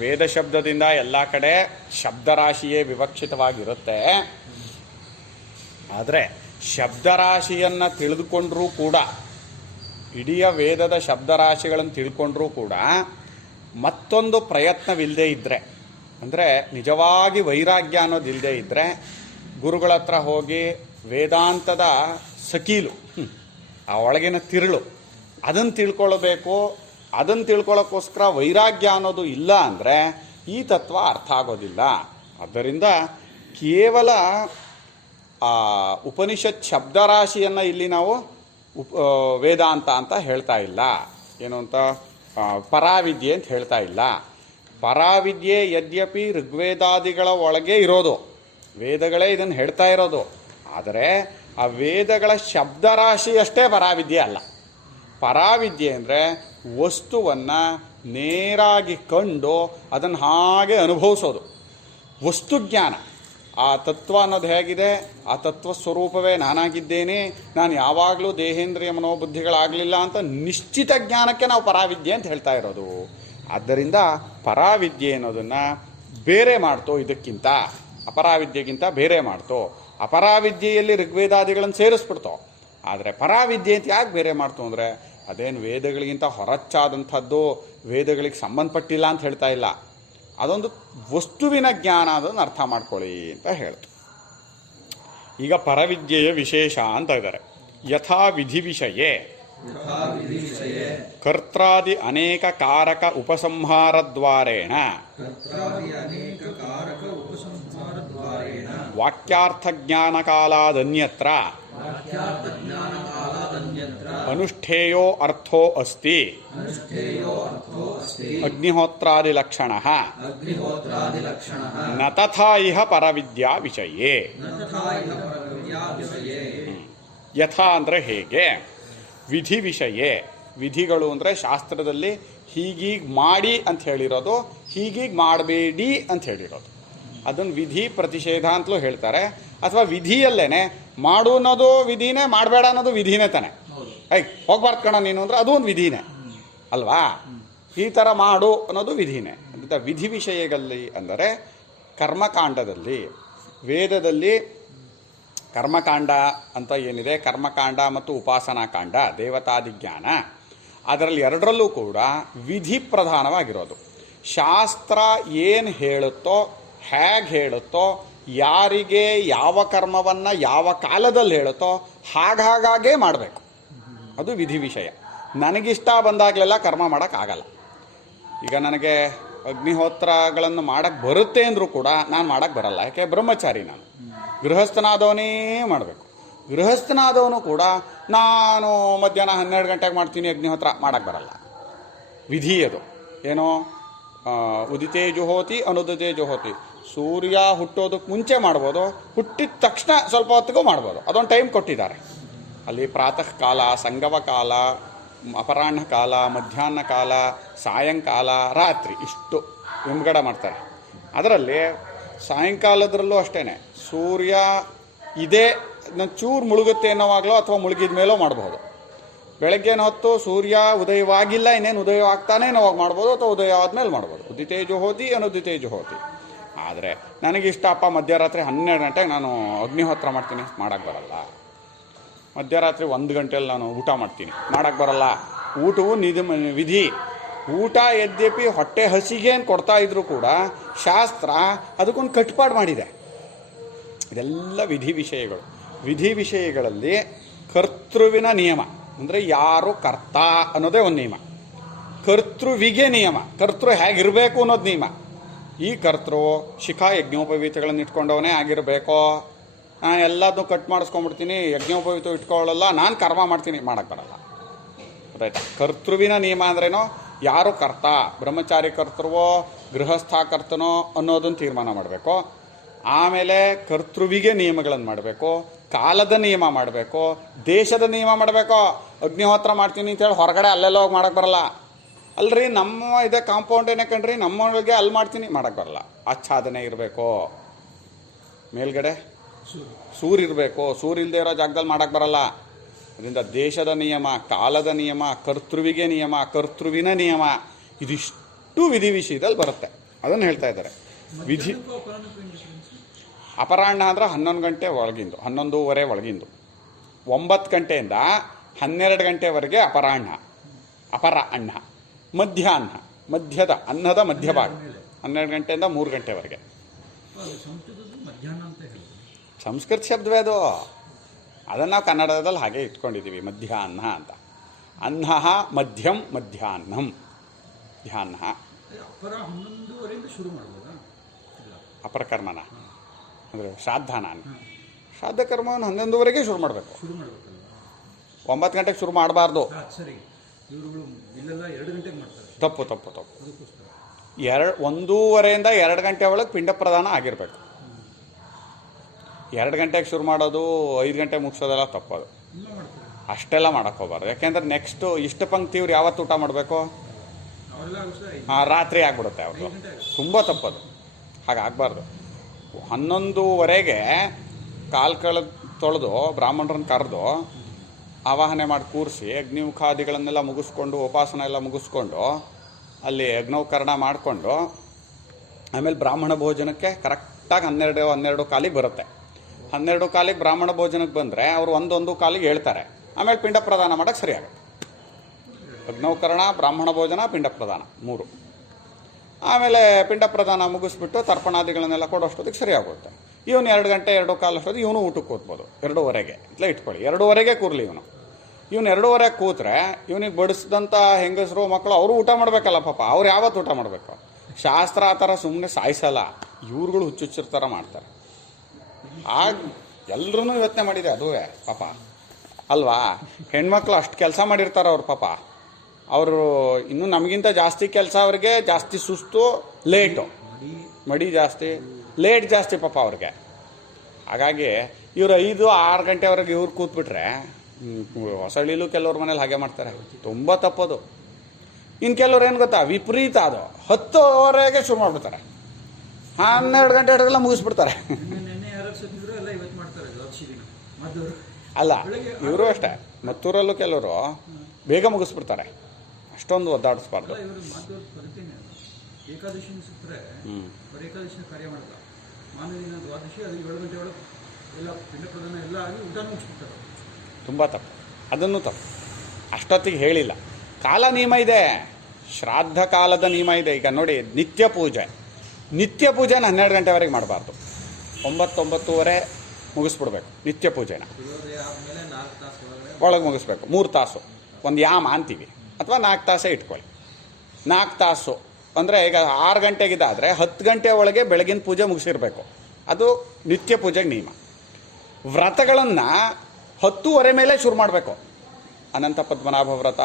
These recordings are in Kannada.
ವೇದ ಶಬ್ದದಿಂದ ಎಲ್ಲ ಕಡೆ ಶಬ್ದರಾಶಿಯೇ ವಿವಕ್ಷಿತವಾಗಿರುತ್ತೆ. ಆದರೆ ಶಬ್ದರಾಶಿಯನ್ನು ತಿಳಿದುಕೊಂಡ್ರೂ ಕೂಡ, ಇಡೀ ವೇದದ ಶಬ್ದರಾಶಿಗಳನ್ನು ತಿಳ್ಕೊಂಡ್ರೂ ಕೂಡ ಮತ್ತೊಂದು ಪ್ರಯತ್ನವಿಲ್ಲದೆ ಇದ್ದರೆ, ಅಂದರೆ ನಿಜವಾಗಿ ವೈರಾಗ್ಯ ಅನ್ನೋದಿಲ್ಲದೆ ಇದ್ದರೆ, ಗುರುಗಳ ಹತ್ರ ಹೋಗಿ ವೇದಾಂತದ ಸಕೀಲು, ಆ ಒಳಗಿನ ತಿರುಳು ಅದನ್ನು ತಿಳ್ಕೊಳ್ಬೇಕು. ಅದನ್ನು ತಿಳ್ಕೊಳ್ಳೋಕ್ಕೋಸ್ಕರ ವೈರಾಗ್ಯ ಅನ್ನೋದು ಇಲ್ಲ ಅಂದರೆ ಈ ತತ್ವ ಅರ್ಥ ಆಗೋದಿಲ್ಲ. ಆದ್ದರಿಂದ ಕೇವಲ ಉಪನಿಷತ್ ಶಬ್ದರಾಶಿಯನ್ನು ಇಲ್ಲಿ ನಾವು ವೇದಾಂತ ಅಂತ ಹೇಳ್ತಾ ಇಲ್ಲ. ಏನು ಅಂತ ಪರಾವಿದ್ಯೆ ಅಂತ ಹೇಳ್ತಾ ಇಲ್ಲ. ಪರಾವಿದ್ಯೆ ಯದ್ಯಪಿ ಋಗ್ವೇದಾದಿಗಳ ಒಳಗೆ ಇರೋದು, ವೇದಗಳೇ ಇದನ್ನು ಹೇಳ್ತಾ ಇರೋದು. ಆದರೆ ಆ ವೇದಗಳ ಶಬ್ದರಾಶಿಯಷ್ಟೇ ಪರಾವಿದ್ಯೆ ಅಲ್ಲ. ಪರಾವಿದ್ಯೆ ಅಂದರೆ ವಸ್ತುವನ್ನು ನೇರಾಗಿ ಕಂಡು ಅದನ್ನು ಹಾಗೆ ಅನುಭವಿಸೋದು, ವಸ್ತುಜ್ಞಾನ. ಆ ತತ್ವ ಅನ್ನೋದು ಹೇಗಿದೆ, ಆ ತತ್ವ ಸ್ವರೂಪವೇ ನಾನಾಗಿದ್ದೇನೆ, ನಾನು ಯಾವಾಗಲೂ ದೇಹೇಂದ್ರಿಯ ಮನೋಬುದ್ಧಿಗಳಾಗಲಿಲ್ಲ ಅಂತ ನಿಶ್ಚಿತ ಜ್ಞಾನಕ್ಕೆ ನಾವು ಪರಾವಿದ್ಯೆ ಅಂತ ಹೇಳ್ತಾ ಇರೋದು. ಆದ್ದರಿಂದ ಪರಾವಿದ್ಯೆ ಅನ್ನೋದನ್ನು ಬೇರೆ ಮಾಡ್ತೋ, ಇದಕ್ಕಿಂತ ಅಪರಾವಿದ್ಯೆಗಿಂತ ಬೇರೆ ಮಾಡ್ತೋ. ಅಪರಾವಿದ್ಯೆಯಲ್ಲಿ ಋಗ್ವೇದಾದಿಗಳನ್ನು ಸೇರಿಸ್ಬಿಡ್ತೋ. ಆದರೆ ಪರಾವಿದ್ಯೆ ಅಂತ ಯಾಕೆ ಬೇರೆ ಮಾಡ್ತೋ ಅಂದರೆ ಅದೇನು ವೇದಗಳಿಗಿಂತ ಹೊರಚ್ಚಾದಂಥದ್ದು, ವೇದಗಳಿಗೆ ಸಂಬಂಧಪಟ್ಟಿಲ್ಲ ಅಂತ ಹೇಳ್ತಾ ಇಲ್ಲ. ಅದೊಂದು ವಸ್ತುವಿನ ಜ್ಞಾನ, ಅದನ್ನು ಅರ್ಥ ಮಾಡ್ಕೊಳ್ಳಿ ಅಂತ ಹೇಳ್ತು. ಈಗ ಪರವಿದ್ಯೆಯ ವಿಶೇಷ ಅಂತ ಇದ್ದಾರೆ. ಯಥಾ ವಿಧಿ ವಿಷಯೇ ಕರ್ತ್ರಾದಿ ಅನೇಕ ಕಾರಕ ಉಪಸಂಹಾರದ್ವಾರೇಣ ವಾಕ್ಯಾರ್ಥಜ್ಞಾನಕಾಲಾದನ್ಯತ್ರ ಅನುಷ್ಠೇಯೋ ಅರ್ಥೋ ಅಸ್ತಿ ಅಗ್ನಿಹೋತ್ರಾದಿಲಕ್ಷಣಃ ನ ತಥಾ ಇಹ ಪರವಿದ್ಯಾ ವಿಷಯೇ. ಯಥಾ ಅಂದರೆ ಹೇಗೆ, ವಿಧಿ ವಿಷಯೇ. ವಿಧಿಗಳು ಅಂದರೆ ಶಾಸ್ತ್ರದಲ್ಲಿ ಹೀಗೀಗ ಮಾಡಿ ಅಂತ ಹೇಳಿರೋದು, ಹೀಗೀಗ ಮಾಡಬೇಡಿ ಅಂತ ಹೇಳಿರೋದು. ಅದನ್ನು ವಿಧಿ ಪ್ರತಿಷೇಧ ಅಂತಲೂ ಹೇಳ್ತಾರೆ. ಅಥವಾ ವಿಧಿಯಲ್ಲೇನೆ ಮಾಡು ಅನ್ನೋದು ವಿಧಿನೇ, ಮಾಡಬೇಡ ಅನ್ನೋದು ವಿಧಿನೇ ತಾನೆ. ಹೋಗ್ಬಾರ್ದು ಕಣ ನೀನು ಅಂದರೆ ಅದು ಒಂದು ವಿಧಿನೇ ಅಲ್ವಾ. ಈ ಥರ ಮಾಡು ಅನ್ನೋದು ವಿಧಿನೇ. ಅಂತ ವಿಧಿ ವಿಷಯಗಳಲ್ಲಿ ಅಂದರೆ ಕರ್ಮಕಾಂಡದಲ್ಲಿ, ವೇದದಲ್ಲಿ ಕರ್ಮಕಾಂಡ ಅಂತ ಏನಿದೆ, ಕರ್ಮಕಾಂಡ ಮತ್ತು ಉಪಾಸನಾಕಾಂಡ, ದೇವತಾದಿಜ್ಞಾನ, ಅದರಲ್ಲಿ ಎರಡರಲ್ಲೂ ಕೂಡ ವಿಧಿ ಪ್ರಧಾನವಾಗಿರೋದು. ಶಾಸ್ತ್ರ ಏನು ಹೇಳುತ್ತೋ, ಹೇಗೆ ಹೇಳುತ್ತೋ, ಯಾರಿಗೆ ಯಾವ ಕರ್ಮವನ್ನು ಯಾವ ಕಾಲದಲ್ಲಿ ಹೇಳುತ್ತೋ ಹಾಗಾಗೇ ಮಾಡಬೇಕು. ಅದು ವಿಧಿ ವಿಷಯ. ನನಗಿಷ್ಟ ಬಂದಾಗಲೆಲ್ಲ ಕರ್ಮ ಮಾಡೋಕ್ಕಾಗಲ್ಲ. ಈಗ ನನಗೆ ಅಗ್ನಿಹೋತ್ರಗಳನ್ನು ಮಾಡೋಕ್ಕೆ ಬರುತ್ತೆ ಅಂದರೂ ಕೂಡ ನಾನು ಮಾಡೋಕ್ಕೆ ಬರಲ್ಲ. ಯಾಕೆ, ಬ್ರಹ್ಮಚಾರಿ ನಾನು. ಗೃಹಸ್ಥನಾದವನೇ ಮಾಡಬೇಕು. ಗೃಹಸ್ಥನಾದವನು ಕೂಡ ನಾನು ಮಧ್ಯಾಹ್ನ 12 ಗಂಟೆಗೆ ಮಾಡ್ತೀನಿ ಅಗ್ನಿಹೋತ್ರ ಮಾಡೋಕ್ಕೆ ಬರಲ್ಲ. ವಿಧಿ ಅದು. ಏನೋ ಉದಿತೇ ಜುಹೋತಿ ಅನುದಿತೇ ಜುಹೋತಿ. ಸೂರ್ಯ ಹುಟ್ಟೋದಕ್ಕೆ ಮುಂಚೆ ಮಾಡ್ಬೋದು, ಹುಟ್ಟಿದ ತಕ್ಷಣ ಸ್ವಲ್ಪ ಹೊತ್ತಿಗೂ ಮಾಡ್ಬೋದು. ಅದೊಂದು ಟೈಮ್ ಕೊಟ್ಟಿದ್ದಾರೆ ಅಲ್ಲಿ. ಪ್ರಾತಃ ಕಾಲ, ಸಂಗಮ ಕಾಲ, ಅಪರಾಹ್ನ ಕಾಲ, ಮಧ್ಯಾಹ್ನ ಕಾಲ, ಸಾಯಂಕಾಲ, ರಾತ್ರಿ, ಇಷ್ಟು ವಿಂಗಡ ಮಾಡ್ತಾರೆ. ಅದರಲ್ಲಿ ಸಾಯಂಕಾಲದ್ರಲ್ಲೂ ಅಷ್ಟೇ, ಸೂರ್ಯ ಇದೆ ಚೂರು ಮುಳುಗುತ್ತೆ ಅನ್ನೋವಾಗಲೋ ಅಥವಾ ಮುಳುಗಿದ ಮೇಲೋ ಮಾಡಬಹುದು. ಬೆಳಗ್ಗೆನ ಹೊತ್ತು ಸೂರ್ಯ ಉದಯವಾಗಿಲ್ಲ, ಇನ್ನೇನು ಉದಯವಾಗ್ತಾನೆ ಅವಾಗ ಮಾಡ್ಬೋದು, ಅಥವಾ ಉದಯ ಆದಮೇಲೆ ಮಾಡ್ಬೋದು. ಉದಿತೇಜು ಹೋತಿ ಅನುದಿತೇಜು ಹೋತಿ. ಆದರೆ ನನಗಿಷ್ಟಪ್ಪ ಮಧ್ಯರಾತ್ರಿ 12 ಗಂಟೆಗೆ ನಾನು ಅಗ್ನಿಹೋತ್ರ ಮಾಡ್ತೀನಿ, ಮಾಡೋಕ್ಕೆ ಬರಲ್ಲ. ಮಧ್ಯರಾತ್ರಿ 1 ಗಂಟೆಯಲ್ಲಿ ನಾನು ಊಟ ಮಾಡ್ತೀನಿ, ಮಾಡೋಕ್ಕೆ ಬರಲ್ಲ. ಊಟವು ವಿಧಿ. ಊಟ ಯದ್ಯಪಿ ಹೊಟ್ಟೆ ಹಸಿಗೇನು ಕೊಡ್ತಾ ಇದ್ರೂ ಕೂಡ ಶಾಸ್ತ್ರ ಅದಕ್ಕೊಂದು ಕಟ್ಟುಪಾಡು ಮಾಡಿದೆ. ಇದೆಲ್ಲ ವಿಧಿ ವಿಷಯಗಳು. ವಿಧಿ ವಿಷಯಗಳಲ್ಲಿ ಕರ್ತೃವಿನ ನಿಯಮ ಅಂದರೆ ಯಾರು ಕರ್ತ ಅನ್ನೋದೇ ಒಂದು ನಿಯಮ. ಕರ್ತೃವಿಗೆ ನಿಯಮ, ಕರ್ತೃ ಹೇಗಿರಬೇಕು ಅನ್ನೋದು ನಿಯಮ. ಈ ಕರ್ತೃ ಶಿಖಾ ಯಜ್ಞೋಪವೀತಗಳನ್ನು ಇಟ್ಕೊಂಡವನೇ ಆಗಿರಬೇಕೋ, ನಾನು ಎಲ್ಲದನ್ನೂ ಕಟ್ ಮಾಡಿಸ್ಕೊಂಡ್ಬಿಡ್ತೀನಿ, ಯಜ್ಞೋಪವೀತ ಇಟ್ಕೊಳ್ಳಲ್ಲ, ನಾನು ಕರ್ಮ ಮಾಡ್ತೀನಿ, ಮಾಡೋಕ್ಕೆ ಬರಲ್ಲ. ಗೊತ್ತಾಯ್ತಾ? ಕರ್ತೃವಿನ ನಿಯಮ ಅಂದ್ರೇನೋ ಯಾರು ಕರ್ತ, ಬ್ರಹ್ಮಚಾರಿ ಕರ್ತೃವೋ ಗೃಹಸ್ಥ ಕರ್ತನೋ ಅನ್ನೋದನ್ನು ತೀರ್ಮಾನ ಮಾಡಬೇಕು. ಆಮೇಲೆ ಕರ್ತೃವಿಗೆ ನಿಯಮಗಳನ್ನು ಮಾಡಬೇಕು, ಕಾಲದ ನಿಯಮ ಮಾಡಬೇಕು, ದೇಶದ ನಿಯಮ ಮಾಡಬೇಕು. ಅಗ್ನಿಹೋತ್ರ ಮಾಡ್ತೀನಿ ಅಂತೇಳಿ ಹೊರಗಡೆ ಅಲ್ಲೆಲ್ಲ ಹೋಗಿ ಮಾಡೋಕ್ಕೆ ಬರಲ್ಲ. ಅಲ್ರಿ ನಮ್ಮ ಇದೇ ಕಾಂಪೌಂಡ್ ಏನೇ ಕಣ್ರಿ, ನಮ್ಮೊಳಗೆ ಅಲ್ಲಿ ಮಾಡ್ತೀನಿ, ಮಾಡೋಕ್ಕೆ ಬರಲ್ಲ. ಆಚ್ಛಾದನೆ ಇರಬೇಕು, ಮೇಲ್ಗಡೆ ಸೂರಿರಬೇಕು, ಸೂರಿಲ್ಲದೆ ಇರೋ ಜಾಗದಲ್ಲಿ ಮಾಡೋಕ್ಕೆ ಬರಲ್ಲ. ಅದರಿಂದ ದೇಶದ ನಿಯಮ, ಕಾಲದ ನಿಯಮ, ಕರ್ತೃವಿಗೆ ನಿಯಮ, ಕರ್ತೃವಿನ ನಿಯಮ, ಇದಿಷ್ಟು ವಿಧಿ ವಿಷಯದಲ್ಲಿ ಬರುತ್ತೆ. ಅದನ್ನು ಹೇಳ್ತಾ ಇದ್ದಾರೆ. ವಿಧಿ ಅಪರಾಹ್ನ ಅಂದರೆ 11 ಗಂಟೆ ಒಳಗಿಂದು, 11:30 ಒಳಗಿಂದು. 9 ಗಂಟೆಯಿಂದ 12 ಗಂಟೆವರೆಗೆ ಅಪರಾಹ್ನ. ಮಧ್ಯಾಹ್ನ, ಮಧ್ಯದ ಅನ್ನದ ಮಧ್ಯಭಾಗ 12 ಗಂಟೆಯಿಂದ 3 ಗಂಟೆವರೆಗೆ. ಸಂಸ್ಕೃತ ಶಬ್ದವೇ ಅದು. ಅದನ್ನು ನಾವು ಕನ್ನಡದಲ್ಲಿ ಹಾಗೆ ಇಟ್ಕೊಂಡಿದ್ದೀವಿ, ಮಧ್ಯಾಹ್ನ ಅಂತ. ಅನ್ನ ಮಧ್ಯಂ ಮಧ್ಯಾಹ್ನಂ ಧ್ಯಾನ. ಅಪರಕರ್ಮನ ಅಂದರೆ ಶ್ರಾದ್ದಾನ. ಶ್ರಾದ್ದ ಕರ್ಮವನ್ನು 11:30ಗೆ ಶುರು ಮಾಡಬೇಕು. 9 ಗಂಟೆಗೆ ಶುರು ಮಾಡಬಾರ್ದು. ತಪ್ಪು 1:30ಯಿಂದ 2 ಗಂಟೆ ಒಳಗೆ ಪಿಂಡ ಪ್ರದಾನ ಆಗಿರಬೇಕು. 2 ಗಂಟೆಗೆ ಶುರು ಮಾಡೋದು, 5 ಗಂಟೆಗೆ ಮುಗಿಸೋದೆಲ್ಲ ತಪ್ಪದು. ಅಷ್ಟೆಲ್ಲ ಮಾಡೋಕ್ಕೆ ಹೋಗ್ಬಾರ್ದು. ಯಾಕೆಂದ್ರೆ ನೆಕ್ಸ್ಟು ಇಷ್ಟ ಪಂಕ್ತಿಯವ್ರು ಯಾವತ್ತು ಊಟ ಮಾಡಬೇಕು? ರಾತ್ರಿ ಆಗ್ಬಿಡುತ್ತೆ ಅವ್ರದ್ದು. ತುಂಬ ತಪ್ಪದು, ಹಾಗಾಗಬಾರ್ದು. 11:30ಗೆ ಕಾಲು ತೊಳೆದು ಬ್ರಾಹ್ಮಣರನ್ನು ಕರೆದು ಆವಾಹನೆ ಮಾಡಿ ಕೂರಿಸಿ ಅಗ್ನಿಮುಖಾದಿಗಳನ್ನೆಲ್ಲ ಮುಗಿಸ್ಕೊಂಡು, ಉಪಾಸನ ಎಲ್ಲ ಮುಗಿಸ್ಕೊಂಡು, ಅಲ್ಲಿ ಅಗ್ನೋಕರಣ ಮಾಡಿಕೊಂಡು, ಆಮೇಲೆ ಬ್ರಾಹ್ಮಣ ಭೋಜನಕ್ಕೆ ಕರೆಕ್ಟಾಗಿ 12 ಕಾಲಿಗೆ ಬರುತ್ತೆ. 12 ಕಾಲಿಗೆ ಬ್ರಾಹ್ಮಣ ಭೋಜನಕ್ಕೆ ಬಂದರೆ ಅವರು 1 ಕಾಲಿಗೆ ಹೇಳ್ತಾರೆ. ಆಮೇಲೆ ಪಿಂಡ ಪ್ರದಾನ ಮಾಡೋಕ್ಕೆ ಸರಿಯಾಗುತ್ತೆ. ಅಗ್ನೋಕರಣ, ಬ್ರಾಹ್ಮಣ ಭೋಜನ, ಪಿಂಡ ಪ್ರದಾನ 3. ಆಮೇಲೆ ಪಿಂಡ ಪ್ರದಾನ ಮುಗಿಸ್ಬಿಟ್ಟು ತರ್ಪಣಾದಿಗಳನ್ನೆಲ್ಲ ಕೊಡೋಷ್ಟೊತ್ತಿಗೆ ಸರಿಯಾಗುತ್ತೆ. ಇವನು 2 ಗಂಟೆ 2 ಕಾಲು ಅಷ್ಟೊತ್ತಿಗೆ ಇವನು ಊಟಕ್ಕೆ ಕೂತ್ಬೋದು. 2:30ಗೆ ಅಂತಲೇ ಇಟ್ಕೊಳ್ಳಿ. 2:30ಗೆ ಕೂರಲಿ ಇವನು 2:30ಗೆ ಕೂತ್ರೆ ಇವನಿಗೆ ಬಡಿಸಿದಂಥ ಹೆಂಗಸರು ಮಕ್ಕಳು ಅವರು ಊಟ ಮಾಡಬೇಕಲ್ಲ ಪಾಪ. ಅವ್ರು ಯಾವತ್ತು ಊಟ ಮಾಡಬೇಕು? ಶಾಸ್ತ್ರ ಆ ಥರ ಸುಮ್ಮನೆ ಸಾಯಿಸಲ್ಲ. ಇವ್ರುಗಳು ಹುಚ್ಚುಚ್ಚರ ಮಾಡ್ತಾರೆ. ಆಗ ಎಲ್ಲರೂ ಯೋಚನೆ ಮಾಡಿದೆ ಅದುವೇ ಪಾಪ ಅಲ್ವಾ. ಹೆಣ್ಮಕ್ಳು ಅಷ್ಟು ಕೆಲಸ ಮಾಡಿರ್ತಾರೆ ಅವ್ರು ಪಾಪ. ಅವರು ಇನ್ನೂ ನಮಗಿಂತ ಜಾಸ್ತಿ ಕೆಲಸ, ಅವ್ರಿಗೆ ಜಾಸ್ತಿ ಸುಸ್ತು, ಲೇಟು, ಮಡಿ ಜಾಸ್ತಿ, ಲೇಟ್ ಜಾಸ್ತಿ ಪಾಪ ಅವ್ರಿಗೆ. ಹಾಗಾಗಿ ಇವರು 5-6 ಗಂಟೆವರೆಗೆ ಇವ್ರು ಕೂತ್ಬಿಟ್ರೆ ಹೊಸಳ್ಳಿಲೂ ಕೆಲವ್ರ ಮನೇಲಿ ಹಾಗೆ ಮಾಡ್ತಾರೆ. ತುಂಬ ತಪ್ಪದು. ಇನ್ನು ಕೆಲವ್ರು ಏನು ಗೊತ್ತಾ, ವಿಪರೀತ ಅದು. 10:00ವರೆಗೆ ಶುರು ಮಾಡಿಬಿಡ್ತಾರೆ. 12 ಗಂಟೆ ಅಡೆಲ್ಲ ಮುಗಿಸ್ಬಿಡ್ತಾರೆ. ಅಲ್ಲ, ಇವರು ಅಷ್ಟೇ. ಮತ್ತೂರಲ್ಲೂ ಕೆಲವರು ಬೇಗ ಮುಗಿಸ್ಬಿಡ್ತಾರೆ. ಅಷ್ಟೊಂದು ಒದ್ದಾಡಿಸ್ಬಾರ್ದು. ತುಂಬ ತಪ್ಪು. ಅದನ್ನು ತಪ್ಪು. ಅಷ್ಟೊತ್ತಿಗೆ ಹೇಳಿಲ್ಲ. ಕಾಲ ನಿಯಮ ಇದೆ, ಶ್ರಾದ್ದ ಕಾಲದ ನಿಯಮ ಇದೆ. ಈಗ ನೋಡಿ, ನಿತ್ಯ ಪೂಜೆನ 12 ಗಂಟೆವರೆಗೆ ಮಾಡಬಾರ್ದು. 9-9:30 ಮುಗಿಸ್ಬಿಡ್ಬೇಕು ನಿತ್ಯ ಪೂಜೆನ. ಒಳಗೆ ಮುಗಿಸ್ಬೇಕು 3 ತಾಸು. ಒಂದು ಯಾಮ ಅಂತೀವಿ, ಅಥವಾ 4 ತಾಸೇ ಇಟ್ಕೊಳ್ಳಿ. 4 ತಾಸು ಅಂದರೆ ಈಗ 6 ಗಂಟೆಗಿದ್ದಾದರೆ 10 ಗಂಟೆ ಒಳಗೆ ಬೆಳಗಿನ ಪೂಜೆ ಮುಗಿಸಿರ್ಬೇಕು. ಅದು ನಿತ್ಯ ಪೂಜೆಗೆ ನಿಯಮ. ವ್ರತಗಳನ್ನು 10:30 ಮೇಲೆ ಶುರು ಮಾಡಬೇಕು. ಅನಂತ ಪದ್ಮನಾಭ ವ್ರತ,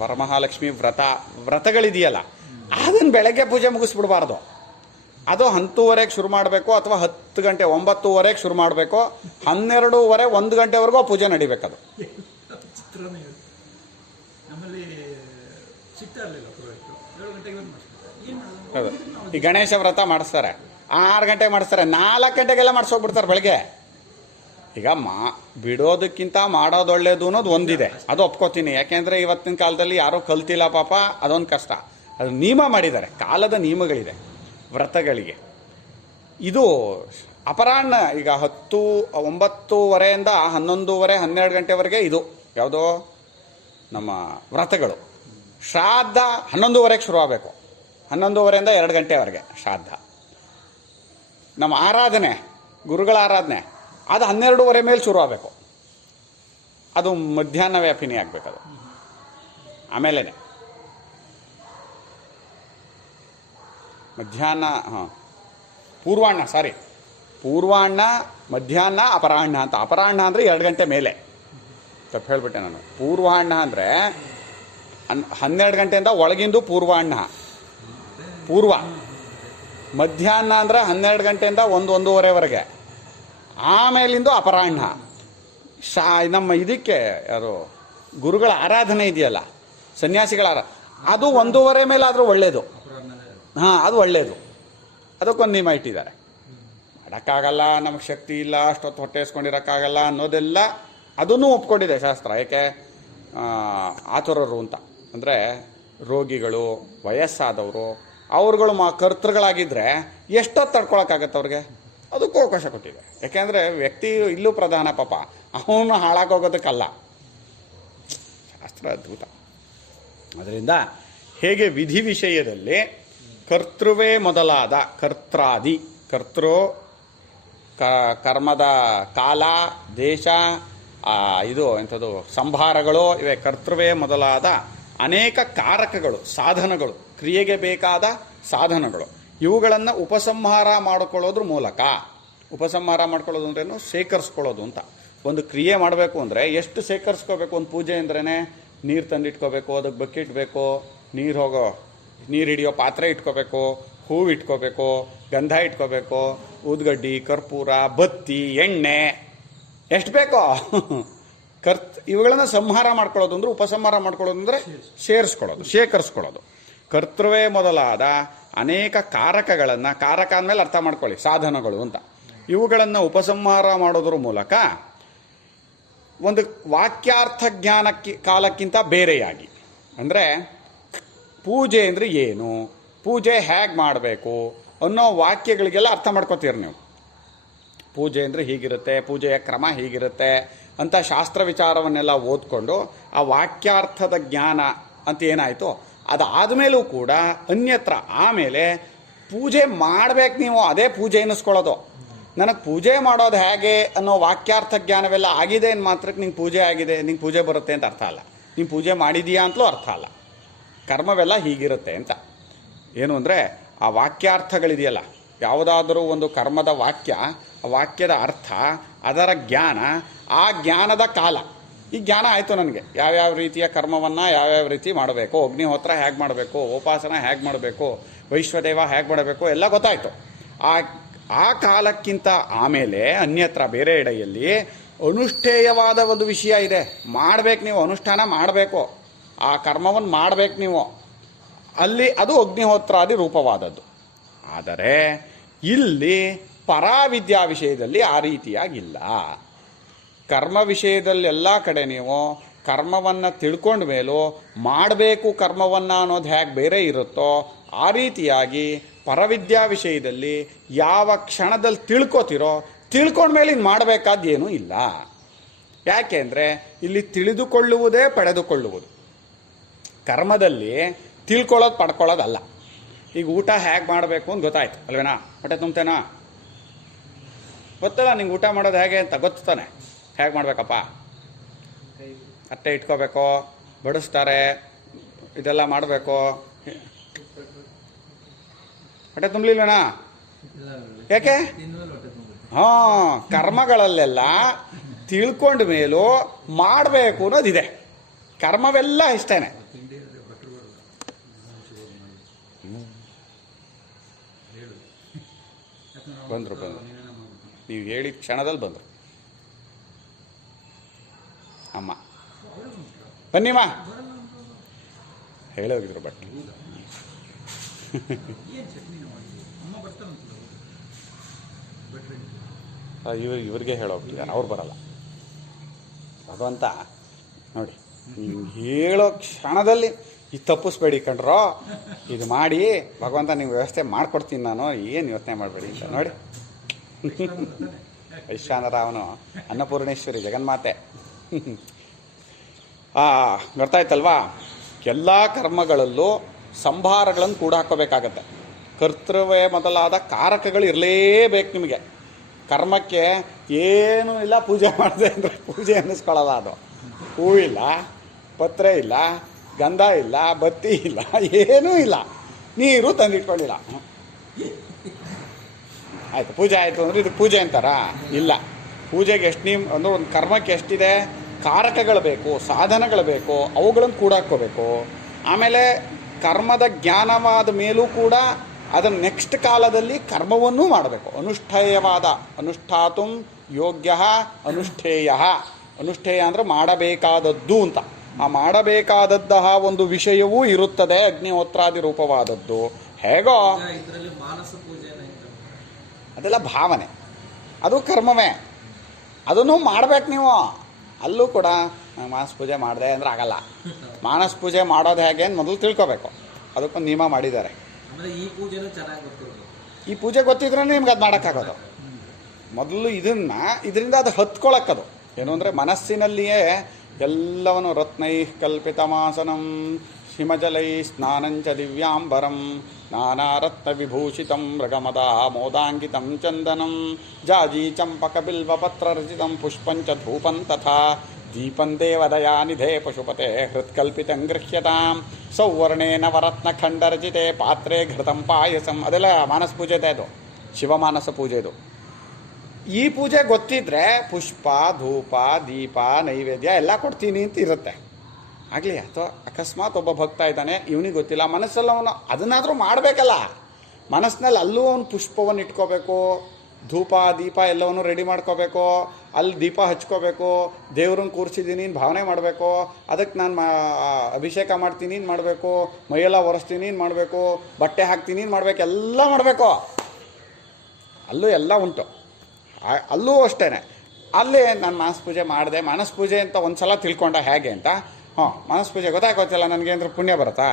ವರಮಹಾಲಕ್ಷ್ಮಿ ವ್ರತಗಳಿದೆಯಲ್ಲ, ಅದನ್ನು ಬೆಳಗ್ಗೆ ಪೂಜೆ ಮುಗಿಸ್ಬಿಡ್ಬಾರ್ದು. ಅದು 10:30ಗೆ ಶುರು ಮಾಡಬೇಕು, ಅಥವಾ 10 ಗಂಟೆ 9:30ಗೆ ಶುರು ಮಾಡಬೇಕು. 12:30 1 ಗಂಟೆವರೆಗೂ ಪೂಜೆ ನಡಿಬೇಕದು. ಹೌದು. ಈ ಗಣೇಶ ವ್ರತ ಮಾಡಿಸ್ತಾರೆ, 6 ಗಂಟೆಗೆ ಮಾಡಿಸ್ತಾರೆ, 4 ಗಂಟೆಗೆಲ್ಲ ಮಾಡಿಸೋಗ್ಬಿಡ್ತಾರೆ ಬೆಳಗ್ಗೆ. ಈಗ ಬಿಡೋದಕ್ಕಿಂತ ಮಾಡೋದು ಒಳ್ಳೇದು ಅನ್ನೋದು ಒಂದಿದೆ, ಅದು ಒಪ್ಕೋತೀನಿ. ಯಾಕೆಂದರೆ ಇವತ್ತಿನ ಕಾಲದಲ್ಲಿ ಯಾರೂ ಕಲ್ತಿಲ್ಲ ಪಾಪ, ಅದೊಂದು ಕಷ್ಟ. ಅದು ನಿಯಮ ಮಾಡಿದ್ದಾರೆ, ಕಾಲದ ನಿಯಮಗಳಿದೆ ವ್ರತಗಳಿಗೆ. ಇದು ಅಪರಾಹ್ನ ಈಗ 9:30ಯಿಂದ 11:30 12 ಗಂಟೆವರೆಗೆ ಇದು ಯಾವುದೋ ನಮ್ಮ ವ್ರತಗಳು. ಶ್ರಾದ್ದ 11:30ಗೆ ಶುರು ಆಗಬೇಕು. 11:30ಯಿಂದ 2 ಗಂಟೆವರೆಗೆ ಶ್ರಾದ್ದ. ನಮ್ಮ ಆರಾಧನೆ, ಗುರುಗಳ ಆರಾಧನೆ, ಅದು 12:30 ಮೇಲೆ ಶುರು ಆಗಬೇಕು. ಅದು ಮಧ್ಯಾಹ್ನ ವ್ಯಾಪಿನಿ ಆಗಬೇಕದು. ಆಮೇಲೆ ಮಧ್ಯಾಹ್ನ, ಪೂರ್ವಾಹ್ನ, ಮಧ್ಯಾಹ್ನ, ಅಪರಾಹ್ನ ಅಂತ. ಅಪರಾಹ್ನ ಅಂದರೆ 2 ಗಂಟೆ ಮೇಲೆ. ತಪ್ಪು ಹೇಳಿಬಿಟ್ಟೆ ನಾನು. ಪೂರ್ವಾಹ್ನ ಅಂದರೆ 12 ಗಂಟೆಯಿಂದ ಒಳಗಿಂದು ಪೂರ್ವಾಹ್ನ, ಪೂರ್ವ. ಮಧ್ಯಾಹ್ನ ಅಂದರೆ 12 ಗಂಟೆಯಿಂದ 1-1:30ವರೆಗೆ. ಆಮೇಲಿಂದು ಅಪರಾಹ್ನ. ನಮ್ಮ ಇದಕ್ಕೆ ಯಾರು ಗುರುಗಳ ಆರಾಧನೆ ಇದೆಯಲ್ಲ, ಸನ್ಯಾಸಿಗಳ ಅದು 1:30 ಮೇಲೆ ಆದರೂ ಒಳ್ಳೆಯದು. ಅದು ಒಳ್ಳೆಯದು. ಅದಕ್ಕೊಂದು ನಿಯಮ ಇಟ್ಟಿದ್ದಾರೆ. ಮಾಡೋಕ್ಕಾಗಲ್ಲ, ನಮಗೆ ಶಕ್ತಿ ಇಲ್ಲ, ಅಷ್ಟೊತ್ತು ಹೊಟ್ಟೆ ಇಸ್ಕೊಂಡಿರೋಕ್ಕಾಗಲ್ಲ ಅನ್ನೋದೆಲ್ಲ ಅದನ್ನೂ ಒಪ್ಕೊಂಡಿದೆ ಶಾಸ್ತ್ರ. ಏಕೆ? ಆತುರರು ಅಂತ ಅಂದರೆ ರೋಗಿಗಳು, ವಯಸ್ಸಾದವರು, ಅವ್ರುಗಳು ಕರ್ತೃಗಳಾಗಿದ್ದರೆ ಎಷ್ಟೊತ್ತು ತಡ್ಕೊಳಕ್ಕಾಗತ್ತೆ ಅವ್ರಿಗೆ? ಅದಕ್ಕೂ ಅವಕಾಶ ಕೊಟ್ಟಿದೆ. ಯಾಕೆಂದರೆ ವ್ಯಕ್ತಿ ಇಲ್ಲೂ ಪ್ರಧಾನ ಪಾಪ, ಅವನು ಹಾಳಾಗೋಗೋದಕ್ಕಲ್ಲ. ಶಾಸ್ತ್ರ ಅದ್ಭುತ. ಅದರಿಂದ ಹೇಗೆ ವಿಧಿ ವಿಷಯದಲ್ಲಿ ಕರ್ತೃವೇ ಮೊದಲಾದ ಕರ್ತ್ರಾದಿ, ಕರ್ಮದ ಕಾಲ, ದೇಶ, ಇದು ಎಂಥದ್ದು ಸಂಭಾರಗಳು ಇವೆ. ಕರ್ತೃವೇ ಮೊದಲಾದ ಅನೇಕ ಕಾರಕಗಳು, ಸಾಧನಗಳು, ಕ್ರಿಯೆಗೆ ಬೇಕಾದ ಸಾಧನಗಳು, ಇವುಗಳನ್ನು ಉಪಸಂಹಾರ ಮಾಡಿಕೊಳ್ಳೋದ್ರ ಮೂಲಕ, ಉಪಸಂಹಾರ ಮಾಡ್ಕೊಳ್ಳೋದು ಅಂದ್ರೇನು? ಶೇಖರಿಸ್ಕೊಳ್ಳೋದು ಅಂತ. ಒಂದು ಕ್ರಿಯೆ ಮಾಡಬೇಕು ಅಂದರೆ ಎಷ್ಟು ಶೇಖರಿಸ್ಕೋಬೇಕು? ಒಂದು ಪೂಜೆ ಅಂದ್ರೇ ನೀರು ತಂದಿಟ್ಕೋಬೇಕು, ಅದಕ್ಕೆ ಬಕೆಟ್ ಬೇಕು, ನೀರು ಹಿಡಿಯೋ ಪಾತ್ರೆ ಇಟ್ಕೋಬೇಕು, ಹೂವು ಇಟ್ಕೋಬೇಕು, ಗಂಧ ಇಟ್ಕೋಬೇಕು, ಊದ್ಗಡ್ಡಿ, ಕರ್ಪೂರ, ಬತ್ತಿ, ಎಣ್ಣೆ, ಎಷ್ಟು ಬೇಕೋ ಇವುಗಳನ್ನು ಸಂಹಾರ ಮಾಡ್ಕೊಳ್ಳೋದು ಅಂದರೆ, ಉಪಸಂಹಾರ ಮಾಡ್ಕೊಳ್ಳೋದು ಅಂದರೆ ಸೇರಿಸ್ಕೊಳ್ಳೋದು, ಶೇಖರಿಸ್ಕೊಳ್ಳೋದು. ಕರ್ತೃವೇ ಮೊದಲಾದ ಅನೇಕ ಕಾರಕಗಳನ್ನು, ಕಾರಕ ಅಂದಮೇಲೆ ಅರ್ಥ ಮಾಡ್ಕೊಳ್ಳಿ, ಸಾಧನಗಳು ಅಂತ, ಇವುಗಳನ್ನು ಉಪಸಂಹಾರ ಮಾಡೋದ್ರ ಮೂಲಕ ಒಂದು ವಾಕ್ಯಾರ್ಥ ಕಾಲಕ್ಕಿಂತ ಬೇರೆಯಾಗಿ, ಅಂದರೆ ಪೂಜೆ ಅಂದರೆ ಏನು, ಪೂಜೆ ಹೇಗೆ ಮಾಡಬೇಕು ಅನ್ನೋ ವಾಕ್ಯಗಳಿಗೆಲ್ಲ ಅರ್ಥ ಮಾಡ್ಕೋತೀರಿ ನೀವು. ಪೂಜೆ ಅಂದರೆ ಹೀಗಿರುತ್ತೆ, ಪೂಜೆಯ ಕ್ರಮ ಹೀಗಿರುತ್ತೆ ಅಂತ ಶಾಸ್ತ್ರ ವಿಚಾರವನ್ನೆಲ್ಲ ಓದ್ಕೊಂಡು ಆ ವಾಕ್ಯಾರ್ಥದ ಜ್ಞಾನ ಅಂತ ಏನಾಯಿತು, ಅದಾದಮೇಲೂ ಕೂಡ ಅನ್ಯತ್ರ ಆಮೇಲೆ ಪೂಜೆ ಮಾಡಬೇಕು ನೀವು, ಅದೇ ಪೂಜೆ ಎನ್ನಿಸ್ಕೊಳ್ಳೋದು. ನನಗೆ ಪೂಜೆ ಮಾಡೋದು ಹೇಗೆ ಅನ್ನೋ ವಾಕ್ಯಾರ್ಥ ಜ್ಞಾನವೆಲ್ಲ ಆಗಿದೆ ಅಂತ ಮಾತ್ರಕ್ಕೆ ನಿಂಗೆ ಪೂಜೆ ಆಗಿದೆ, ನಿಂಗೆ ಪೂಜೆ ಬರುತ್ತೆ ಅಂತ ಅರ್ಥ ಅಲ್ಲ. ನೀನು ಪೂಜೆ ಮಾಡಿದೀಯಾ ಅಂತಲೂ ಅರ್ಥ ಅಲ್ಲ. ಕರ್ಮವೆಲ್ಲ ಹೀಗಿರುತ್ತೆ ಅಂತ ಏನು ಅಂದರೆ, ಆ ವಾಕ್ಯಾರ್ಥಗಳಿದೆಯಲ್ಲ, ಯಾವುದಾದರೂ ಒಂದು ಕರ್ಮದ ವಾಕ್ಯ, ಆ ವಾಕ್ಯದ ಅರ್ಥ, ಅದರ ಜ್ಞಾನ, ಆ ಜ್ಞಾನದ ಕಾಲ. ಈ ಜ್ಞಾನ ಆಯಿತು ನನಗೆ, ಯಾವ್ಯಾವ ರೀತಿಯ ಕರ್ಮವನ್ನು ಯಾವ್ಯಾವ ರೀತಿ ಮಾಡಬೇಕು, ಅಗ್ನಿಹೋತ್ರ ಹೇಗೆ ಮಾಡಬೇಕು, ಉಪಾಸನ ಹೇಗೆ ಮಾಡಬೇಕು, ವೈಶ್ವದೇವ ಹೇಗೆ ಮಾಡಬೇಕು, ಎಲ್ಲ ಗೊತ್ತಾಯಿತು. ಆ ಕಾಲಕ್ಕಿಂತ ಆಮೇಲೆ ಅನ್ಯತ್ರ ಬೇರೆ ಎಡೆಯಲ್ಲಿ ಅನುಷ್ಠೇಯವಾದ ಒಂದು ವಿಷಯ ಇದೆ. ಮಾಡಬೇಕು, ನೀವು ಅನುಷ್ಠಾನ ಮಾಡಬೇಕು, ಆ ಕರ್ಮವನ್ನು ಮಾಡಬೇಕು ನೀವು. ಅಲ್ಲಿ ಅದು ಅಗ್ನಿಹೋತ್ರಾದಿ ರೂಪವಾದದ್ದು. ಆದರೆ ಇಲ್ಲಿ ಪರಾವಿದ್ಯಾ ವಿಷಯದಲ್ಲಿ ಆ ರೀತಿಯಾಗಿಲ್ಲ. ಕರ್ಮ ವಿಷಯದಲ್ಲೆಲ್ಲ ಕಡೆ ನೀವು ಕರ್ಮವನ್ನು ತಿಳ್ಕೊಂಡ ಮೇಲೂ ಮಾಡಬೇಕು ಕರ್ಮವನ್ನು ಅನ್ನೋದು ಹೇಗೆ ಬೇರೆ ಇರುತ್ತೋ ಆ ರೀತಿಯಾಗಿ ಪರವಿದ್ಯಾ ವಿಷಯದಲ್ಲಿ ಯಾವ ಕ್ಷಣದಲ್ಲಿ ತಿಳ್ಕೊತಿರೋ ತಿಳ್ಕೊಂಡ್ಮೇಲೆ ಇನ್ನು ಮಾಡಬೇಕಾದ್ದೇನೂ ಇಲ್ಲ. ಯಾಕೆ ಅಂದರೆ ಇಲ್ಲಿ ತಿಳಿದುಕೊಳ್ಳುವುದೇ ಪಡೆದುಕೊಳ್ಳುವುದು. ಕರ್ಮದಲ್ಲಿ ತಿಳ್ಕೊಳ್ಳೋದು ಪಡ್ಕೊಳ್ಳೋದಲ್ಲ. ಈಗ ಊಟ ಹೇಗೆ ಮಾಡಬೇಕು ಅಂತ ಗೊತ್ತಾಯ್ತು ಅಲ್ವೇನಾ? ಹೊಟ್ಟೆ ತುಂಬ್ತೇನಾ? ಗೊತ್ತಲ್ಲ ನಿಂಗೆ ಊಟ ಮಾಡೋದು ಹೇಗೆ ಅಂತ ಗೊತ್ತಾನೆ. ಹೇಗೆ ಮಾಡಬೇಕಪ್ಪ? ಅಟ್ಟೆ ಇಟ್ಕೋಬೇಕು, ಬಡಿಸ್ತಾರೆ, ಇದೆಲ್ಲ ಮಾಡಬೇಕು. ಹೊಟ್ಟೆ ತುಂಬಲಿಲ್ವೇನಾ? ಯಾಕೆ? ಕರ್ಮಗಳಲ್ಲೆಲ್ಲ ತಿಳ್ಕೊಂಡ ಮೇಲೂ ಮಾಡಬೇಕು ಅನ್ನೋದಿದೆ. ಕರ್ಮವೆಲ್ಲ ಇಷ್ಟೇನೆ. ಬಂದರು ನೀವು ಹೇಳಿದ ಕ್ಷಣದಲ್ಲಿ ಬಂದರು. ಅಮ್ಮ ಬನ್ನಿಮ್ಮ ಹೇಳೋಗಿದ್ರು. ಬಟ್ ಇವ್ರಿಗೆ ಹೇಳೋಗ್ತಿದ್ದಾರೆ, ಅವ್ರು ಬರಲ್ಲ. ಭಗವಂತ ನೋಡಿ, ನೀವು ಹೇಳೋ ಕ್ಷಣದಲ್ಲಿ ಇದು ತಪ್ಪಿಸ್ಬೇಡಿ ಕಣ್ರೋ, ಇದು ಮಾಡಿ ಭಗವಂತ ನೀವು ವ್ಯವಸ್ಥೆ ಮಾಡಿಕೊಡ್ತೀನಿ ನಾನು, ಏನು ಯೋಚನೆ ಮಾಡಬೇಡಿ ಅಂತ. ನೋಡಿ ವೈಶ್ವಾನರಾವನು ಅನ್ನಪೂರ್ಣೇಶ್ವರಿ ಜಗನ್ಮಾತೆ. ಗೊತ್ತಾಯ್ತಲ್ವಾ? ಎಲ್ಲ ಕರ್ಮಗಳಲ್ಲೂ ಸಂಭಾರಗಳನ್ನು ಕೂಡ ಹಾಕೋಬೇಕಾಗತ್ತೆ. ಕರ್ತೃವೇ ಮೊದಲಾದ ಕಾರಕಗಳು ಇರಲೇಬೇಕು ನಿಮಗೆ. ಕರ್ಮಕ್ಕೆ ಏನೂ ಇಲ್ಲ, ಪೂಜೆ ಮಾಡಿದೆ ಅಂದರೆ ಪೂಜೆ ಅನ್ನಿಸ್ಕೊಳ್ಳಲ್ಲ. ಅದು ಹೂವಿಲ್ಲ, ಪತ್ರೆ ಇಲ್ಲ, ಗಂಧ ಇಲ್ಲ, ಬತ್ತಿ ಇಲ್ಲ, ಏನೂ ಇಲ್ಲ, ನೀರು ತಂದಿಟ್ಕೊಂಡಿಲ್ಲ. ಆಯಿತು, ಪೂಜೆ ಆಯಿತು ಅಂದರೆ ಇದು ಪೂಜೆ ಅಂತಾರ? ಇಲ್ಲ. ಪೂಜೆಗೆ ಎಷ್ಟು ಅಂದ್ರೆ ಒಂದು ಕರ್ಮಕ್ಕೆ ಎಷ್ಟಿದೆ ಕಾರಕಗಳು ಬೇಕು, ಸಾಧನಗಳು ಬೇಕು, ಅವುಗಳನ್ನು ಕೂಡ ಹಾಕ್ಕೋಬೇಕು. ಆಮೇಲೆ ಕರ್ಮದ ಜ್ಞಾನವಾದ ಮೇಲೂ ಕೂಡ ಅದನ್ನು ನೆಕ್ಸ್ಟ್ ಕಾಲದಲ್ಲಿ ಕರ್ಮವನ್ನೂ ಮಾಡಬೇಕು. ಅನುಷ್ಠೇಯವಾದ, ಅನುಷ್ಠಾತುಂ ಯೋಗ್ಯ ಅನುಷ್ಠೇಯ. ಅನುಷ್ಠೇಯ ಅಂದರೆ ಮಾಡಬೇಕಾದದ್ದು ಅಂತ. ಆ ಮಾಡಬೇಕಾದದ್ತಹ ಒಂದು ವಿಷಯವೂ ಇರುತ್ತದೆ, ಅಗ್ನಿಹೋತ್ರಾದಿ ರೂಪವಾದದ್ದು. ಹೇಗೋ ಅದೆಲ್ಲ ಭಾವನೆ, ಅದು ಕರ್ಮವೇ, ಅದನ್ನು ಮಾಡ್ಬೇಕು ನೀವು. ಅಲ್ಲೂ ಕೂಡ ಮಾನಸ ಪೂಜೆ ಮಾಡಿದೆ ಅಂದರೆ ಆಗಲ್ಲ. ಮಾನಸ ಪೂಜೆ ಮಾಡೋದು ಹೇಗೆ ಅಂತ ಮೊದಲು ತಿಳ್ಕೊಬೇಕು. ಅದಕ್ಕೊಂದು ನಿಯಮ ಮಾಡಿದ್ದಾರೆ. ಈ ಪೂಜೆ ಗೊತ್ತಿದ್ರೆ ನಿಮ್ಗೆ ಅದು ಮಾಡೋಕ್ಕಾಗೋದು. ಮೊದಲು ಇದರಿಂದ ಅದು ಹತ್ಕೊಳಕ್ಕದು ಏನು ಅಂದರೆ ಮನಸ್ಸಿನಲ್ಲಿಯೇ ಎಲ್ಲವನ್ನು ರತ್ನೈ ಕಲ್ಪಿತಮಾಸನಂ ಹಿಮಜಲೈ ಸ್ನಾನಂಚ ದಿವ್ಯಾಂಬರಂ ನಾನಾ ರತ್ನ ವಿಭೂಷಿತಂ ಮೃಗಮದ ಮೋದಾಂಕಿತಂ ಚಂದನಂ ಜಾಜಿ ಚಂಪಕ ಬಿಲ್ವ ಪತ್ರ ರಚಿತಂ ಪುಷ್ಪಂಚ ಧೂಪಂ ತಥಾ ದೀಪಂ ದೇವದಯಾನಿಧೆ ಪಶುಪತೆ ಹೃತ್ಕಲ್ಪಿತಂ ಗೃಹ್ಯತಾಂ ಸೌವರ್ಣೇ ನವರತ್ನ ಖಂಡರಚಿತೆ ಪಾತ್ರೆ ಘೃತಂ ಪಾಯಸಂ. ಅದೆಲ್ಲ ಮಾನಸ ಪೂಜೆದೆ, ಅದು ಶಿವಮಾನಸ ಪೂಜೆ. ಇದು ಈ ಪೂಜೆ ಗೊತ್ತಿದ್ರೆ ಪುಷ್ಪ ಧೂಪ ದೀಪ ನೈವೇದ್ಯ ಎಲ್ಲ ಕೊಡ್ತೀನಿ ಅಂತ ಇರುತ್ತೆ ಆಗಲಿ. ಅಥವಾ ಅಕಸ್ಮಾತ್ ಒಬ್ಬ ಭಕ್ತ ಇದ್ದಾನೆ, ಇವನಿಗೆ ಗೊತ್ತಿಲ್ಲ, ಮನಸ್ಸಲ್ಲಿ ಅವನು ಅದನ್ನಾದರೂ ಮಾಡಬೇಕಲ್ಲ. ಮನಸ್ಸಿನಲ್ಲಿ ಅಲ್ಲೂ ಅವನು ಪುಷ್ಪವನ್ನು ಇಟ್ಕೋಬೇಕು, ಧೂಪ ದೀಪ ಎಲ್ಲವನ್ನು ರೆಡಿ ಮಾಡ್ಕೋಬೇಕು, ಅಲ್ಲಿ ದೀಪ ಹಚ್ಕೋಬೇಕು, ದೇವ್ರನ್ನ ಕೂರಿಸಿದ್ದೀನಿ ಭಾವನೆ ಮಾಡಬೇಕು, ಅದಕ್ಕೆ ನಾನು ಅಭಿಷೇಕ ಮಾಡ್ತೀನಿ ಮಾಡಬೇಕು, ಮೈಯೆಲ್ಲ ಒರೆಸ್ತೀನಿ ಮಾಡಬೇಕು, ಬಟ್ಟೆ ಹಾಕ್ತೀನಿ ಮಾಡಬೇಕು, ಎಲ್ಲ ಮಾಡಬೇಕು. ಅಲ್ಲೂ ಎಲ್ಲ ಉಂಟು. ಅಲ್ಲೂ ಅಷ್ಟೇ. ಅಲ್ಲೇ ನಾನು ಮಾನಸ ಪೂಜೆ ಮಾಡಿದೆ, ಮಾನಸ ಪೂಜೆ ಅಂತ ಒಂದು ಸಲ ತಿಳ್ಕೊಂಡ ಹೇಗೆ ಅಂತ. ಮಾನಸ ಪೂಜೆ ಗೊತ್ತಾಗೋತಿಲ್ಲ ನನಗೆ ಅಂದ್ರೆ ಪುಣ್ಯ ಬರುತ್ತಾ?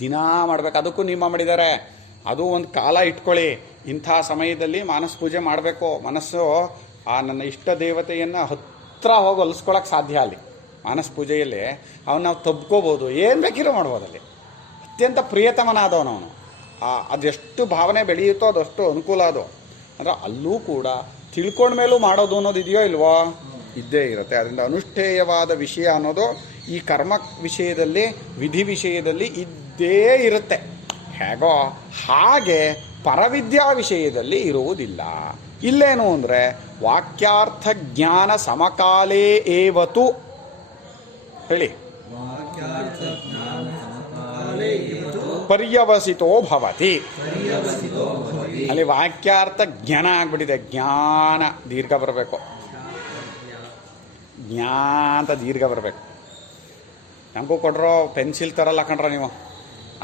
ದಿನ ಮಾಡಬೇಕು. ಅದಕ್ಕೂ ನಿಯಮ ಮಾಡಿದ್ದಾರೆ. ಅದು ಒಂದು ಕಾಲ ಇಟ್ಕೊಳ್ಳಿ, ಇಂಥ ಸಮಯದಲ್ಲಿ ಮಾನಸ ಪೂಜೆ ಮಾಡಬೇಕು. ಮನಸ್ಸು ನನ್ನ ಇಷ್ಟ ದೇವತೆಯನ್ನು ಹತ್ತಿರ ಹೋಗಿ ಹೊಲಿಸ್ಕೊಳಕ್ಕೆ ಸಾಧ್ಯ. ಅಲ್ಲಿ ಮಾನಸ ಪೂಜೆಯಲ್ಲಿ ಅವನು ನಾವು ತಬ್ಕೋಬೋದು, ಏನು ಬೇಕಿರೋ ಮಾಡ್ಬೋದಲ್ಲಿ. ಅತ್ಯಂತ ಪ್ರಿಯತಮನಾದವನವನು. ಅದೆಷ್ಟು ಭಾವನೆ ಬೆಳೆಯುತ್ತೋ ಅದಷ್ಟು ಅನುಕೂಲ. ಅದು ಅಂದರೆ ಅಲ್ಲೂ ಕೂಡ ತಿಳ್ಕೊಂಡ್ಮೇಲೂ ಮಾಡೋದು ಅನ್ನೋದು ಇದೆಯೋ ಇಲ್ವೋ? ಇದ್ದೇ ಇರುತ್ತೆ. ಅದರಿಂದ ಅನುಷ್ಠೇಯವಾದ ವಿಷಯ ಅನ್ನೋದು ಈ ಕರ್ಮ ವಿಷಯದಲ್ಲಿ, ವಿಧಿ ವಿಷಯದಲ್ಲಿ ಇದ್ದೇ ಇರುತ್ತೆ. ಹೇಗೋ ಹಾಗೆ ಪರವಿದ್ಯಾ ವಿಷಯದಲ್ಲಿ ಇರುವುದಿಲ್ಲ. ಇಲ್ಲೇನು ಅಂದರೆ ವಾಕ್ಯಾರ್ಥ ಜ್ಞಾನ ಸಮಕಾಲೇ ಏವತು ಹೇಳಿ ಪರ್ಯವಸಿತೋ ಭವತಿ. ಅಲ್ಲಿ ವಾಕ್ಯಾರ್ಥ ಜ್ಞಾನ ಆಗ್ಬಿಟ್ಟಿದೆ. ಜ್ಞಾನ ದೀರ್ಘ ಬರಬೇಕು, ಜ್ಞಾನ ದೀರ್ಘ ಬರಬೇಕು. ನಮಗೂ ಕೊಡ್ರೋ ಪೆನ್ಸಿಲ್ ತರಲ್ಲ ಕಣ್ರ ನೀವು.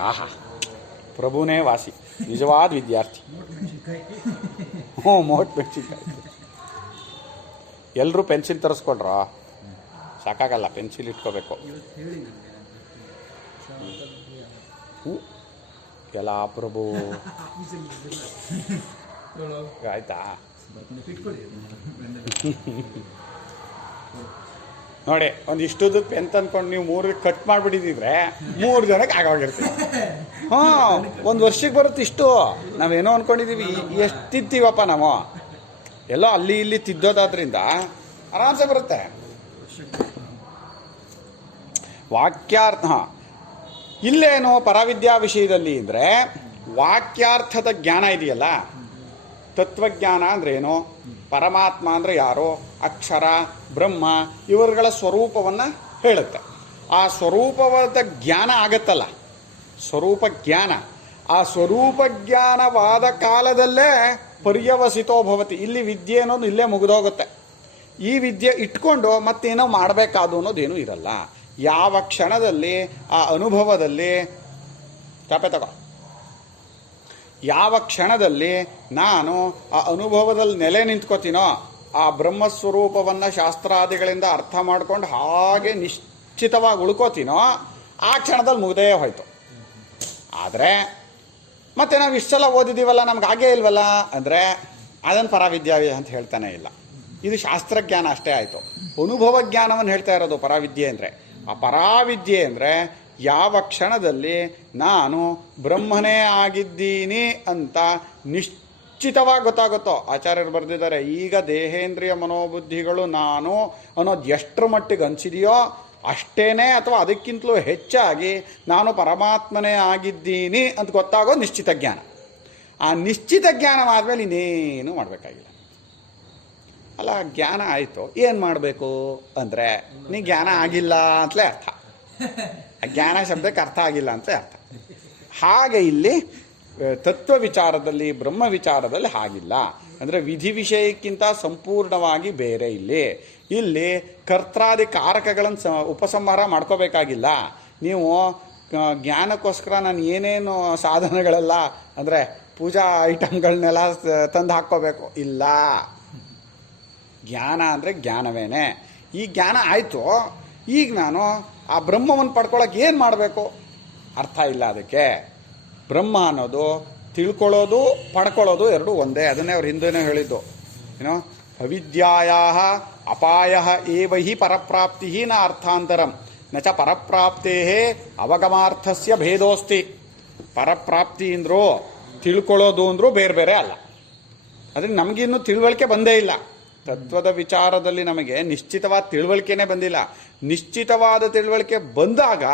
ಆಹಾ, ಪ್ರಭುನೇ ವಾಸಿ, ನಿಜವಾದ ವಿದ್ಯಾರ್ಥಿ. ಮೋಟ್ ಮೆಣಸಿನ್ಕಾಯಿ. ಎಲ್ಲರೂ ಪೆನ್ಸಿಲ್ ತರಿಸ್ಕೊಡ್ರ ಸಾಕಾಗಲ್ಲ, ಪೆನ್ಸಿಲ್ ಇಟ್ಕೋಬೇಕು. ಎಲ್ಲ ಪ್ರಭು ಆಯ್ತಾ? ನೋಡಿ, ಒಂದಿಷ್ಟುದ್ದು ಪೆನ್ ತಂದ್ಕೊಂಡು ನೀವು 3 ಕಟ್ ಮಾಡಿಬಿಟ್ಟಿದ್ರೆ 3 ಜನಕ್ಕೆ ಆಗೋಗಿರ್ತೀವಿ. ಒಂದು ವರ್ಷಕ್ಕೆ ಬರುತ್ತೆ ಇಷ್ಟು. ನಾವೇನೋ ಅಂದ್ಕೊಂಡಿದ್ದೀವಿ, ಎಷ್ಟು ತಿಂತೀವಪ್ಪ ನಾವು. ಎಲ್ಲೋ ಅಲ್ಲಿ ಇಲ್ಲಿ ತಿದ್ದೋದಾದ್ರಿಂದ ಆರಾಮ್ಸೆ ಬರುತ್ತೆ. ವಾಕ್ಯಾರ್ಥ ಇಲ್ಲೇನು ಪರವಿದ್ಯಾ ವಿಷಯದಲ್ಲಿ ಅಂದರೆ ವಾಕ್ಯಾರ್ಥದ ಜ್ಞಾನ ಇದೆಯಲ್ಲ, ತತ್ವಜ್ಞಾನ ಅಂದರೆ ಏನು, ಪರಮಾತ್ಮ ಅಂದರೆ ಯಾರೋ, ಅಕ್ಷರ ಬ್ರಹ್ಮ ಇವರುಗಳ ಸ್ವರೂಪವನ್ನು ಹೇಳುತ್ತೆ. ಆ ಸ್ವರೂಪವಾದ ಜ್ಞಾನ ಆಗತ್ತಲ್ಲ, ಸ್ವರೂಪ ಜ್ಞಾನ. ಆ ಸ್ವರೂಪ ಜ್ಞಾನವಾದ ಕಾಲದಲ್ಲೇ ಪರ್ಯವಸಿತೋ ಭವತಿ. ಇಲ್ಲಿ ವಿದ್ಯೆ ಅನ್ನೋದು ಇಲ್ಲೇ ಮುಗಿದೋಗುತ್ತೆ. ಈ ವಿದ್ಯೆ ಇಟ್ಕೊಂಡು ಮತ್ತೇನೋ ಮಾಡಬೇಕಾದು ಅನ್ನೋದೇನೂ ಇರಲ್ಲ. ಯಾವ ಕ್ಷಣದಲ್ಲಿ ಆ ಅನುಭವದಲ್ಲಿ ಯಾವ ಕ್ಷಣದಲ್ಲಿ ನಾನು ಆ ಅನುಭವದಲ್ಲಿ ನೆಲೆ ನಿಂತ್ಕೋತೀನೋ, ಆ ಬ್ರಹ್ಮಸ್ವರೂಪವನ್ನು ಶಾಸ್ತ್ರಾದಿಗಳಿಂದ ಅರ್ಥ ಮಾಡ್ಕೊಂಡು ಹಾಗೆ ನಿಶ್ಚಿತವಾಗಿ ಉಳ್ಕೋತೀನೋ, ಆ ಕ್ಷಣದಲ್ಲಿ ಮುಗ್ದೇ ಹೋಯ್ತು. ಆದರೆ ಮತ್ತೆ ನಾವು ಇಷ್ಟು ಸಲ ಓದಿದ್ದೀವಲ್ಲ, ನಮ್ಗೆ ಹಾಗೇ ಇಲ್ವಲ್ಲ ಅಂದರೆ ಅದನ್ನು ಪರಾವಿದ್ಯಾ ಅಂತ ಹೇಳ್ತಾನೆ ಇಲ್ಲ. ಇದು ಶಾಸ್ತ್ರಜ್ಞಾನ ಅಷ್ಟೇ ಆಯಿತು. ಅನುಭವ ಜ್ಞಾನವನ್ನು ಹೇಳ್ತಾ ಇರೋದು ಪರಾವಿದ್ಯೆ ಅಂದರೆ. ಆ ಪರಾವಿದ್ಯೆ ಅಂದರೆ ಯಾವ ಕ್ಷಣದಲ್ಲಿ ನಾನು ಬ್ರಹ್ಮನೇ ಆಗಿದ್ದೀನಿ ಅಂತ ನಿಶ್ಚಿತವಾಗಿ ಗೊತ್ತಾಗುತ್ತೋ. ಆಚಾರ್ಯರು ಬರೆದಿದ್ದಾರೆ, ಈಗ ದೇಹೇಂದ್ರಿಯ ಮನೋಬುದ್ಧಿಗಳು ನಾನು ಅನ್ನೋದು ಎಷ್ಟರ ಮಟ್ಟಿಗೆ ಅನಿಸಿದೆಯೋ ಅಷ್ಟೇನೆ ಅಥವಾ ಅದಕ್ಕಿಂತಲೂ ಹೆಚ್ಚಾಗಿ ನಾನು ಪರಮಾತ್ಮನೇ ಆಗಿದ್ದೀನಿ ಅಂತ ಗೊತ್ತಾಗೋ ನಿಶ್ಚಿತ ಜ್ಞಾನ. ಆ ನಿಶ್ಚಿತ ಜ್ಞಾನವಾದಮೇಲೆ ಇನ್ನೇನು ಮಾಡಬೇಕಾಗಿಲ್ಲ. ಅಲ್ಲ, ಜ್ಞಾನ ಆಯಿತು, ಏನು ಮಾಡಬೇಕು ಅಂದರೆ ನೀ ಜ್ಞಾನ ಆಗಿಲ್ಲ ಅಂತಲೇ ಅರ್ಥ. ಜ್ಞಾನ ಶಬ್ದಕ್ಕೆ ಅರ್ಥ ಆಗಿಲ್ಲ ಅಂತ ಅರ್ಥ. ಹಾಗೆ ಇಲ್ಲಿ ತತ್ವ ವಿಚಾರದಲ್ಲಿ, ಬ್ರಹ್ಮ ವಿಚಾರದಲ್ಲಿ ಹಾಗಿಲ್ಲ. ಅಂದರೆ ವಿಧಿ ವಿಷಯಕ್ಕಿಂತ ಸಂಪೂರ್ಣವಾಗಿ ಬೇರೆ. ಇಲ್ಲಿ ಕರ್ತಾದಿ ಕಾರಕಗಳನ್ನು ಉಪಸಂಹಾರ ಮಾಡ್ಕೋಬೇಕಾಗಿಲ್ಲ. ನೀವು ಜ್ಞಾನಕ್ಕೋಸ್ಕರ ನಾನು ಏನೇನು ಸಾಧನಗಳೆಲ್ಲ ಅಂದರೆ ಪೂಜಾ ಐಟಮ್ಗಳನ್ನೆಲ್ಲ ತಂದು ಹಾಕ್ಕೋಬೇಕು ಇಲ್ಲ. ಜ್ಞಾನ ಅಂದರೆ ಜ್ಞಾನವೇನೆ. ಈ ಜ್ಞಾನ ಆಯಿತು, ಈಗ ನಾನು ಆ ಬ್ರಹ್ಮವನ್ನು ಪಡ್ಕೊಳ್ಳೋಕೆ ಏನು ಮಾಡಬೇಕು? ಅರ್ಥ ಇಲ್ಲ ಅದಕ್ಕೆ. ಬ್ರಹ್ಮ ಅನ್ನೋದು ತಿಳ್ಕೊಳ್ಳೋದು ಪಡ್ಕೊಳ್ಳೋದು ಎರಡೂ ಒಂದೇ. ಅದನ್ನೇ ಅವ್ರು ಹಿಂದೆನೇ ಹೇಳಿದ್ದು, ಏನೋ ಅವಿದ್ಯಾಯ ಅಪಾಯ ಏವ ಹಿ ಪರಪ್ರಾಪ್ತಿ ನ ಅರ್ಥಾಂತರಂ ನ ಚ ಪರಪ್ರಾಪ್ತೇ ಅವಗಮಾರ್ಥಸ್ಯ ಭೇದೋಸ್ತಿ. ಪರಪ್ರಾಪ್ತಿ ಅಂದರೂ ತಿಳ್ಕೊಳ್ಳೋದು ಅಂದರೂ ಬೇರೆ ಬೇರೆ ಅಲ್ಲ. ಅದಕ್ಕೆ ನಮಗಿನ್ನೂ ತಿಳುವಳಿಕೆ ಬಂದೇ ಇಲ್ಲ. ತತ್ವದ ವಿಚಾರದಲ್ಲಿ ನಮಗೆ ನಿಶ್ಚಿತವಾದ ತಿಳುವಳಿಕೆನೇ ಬಂದಿಲ್ಲ. ನಿಶ್ಚಿತವಾದ ತಿಳುವಳಿಕೆ ಬಂದಾಗ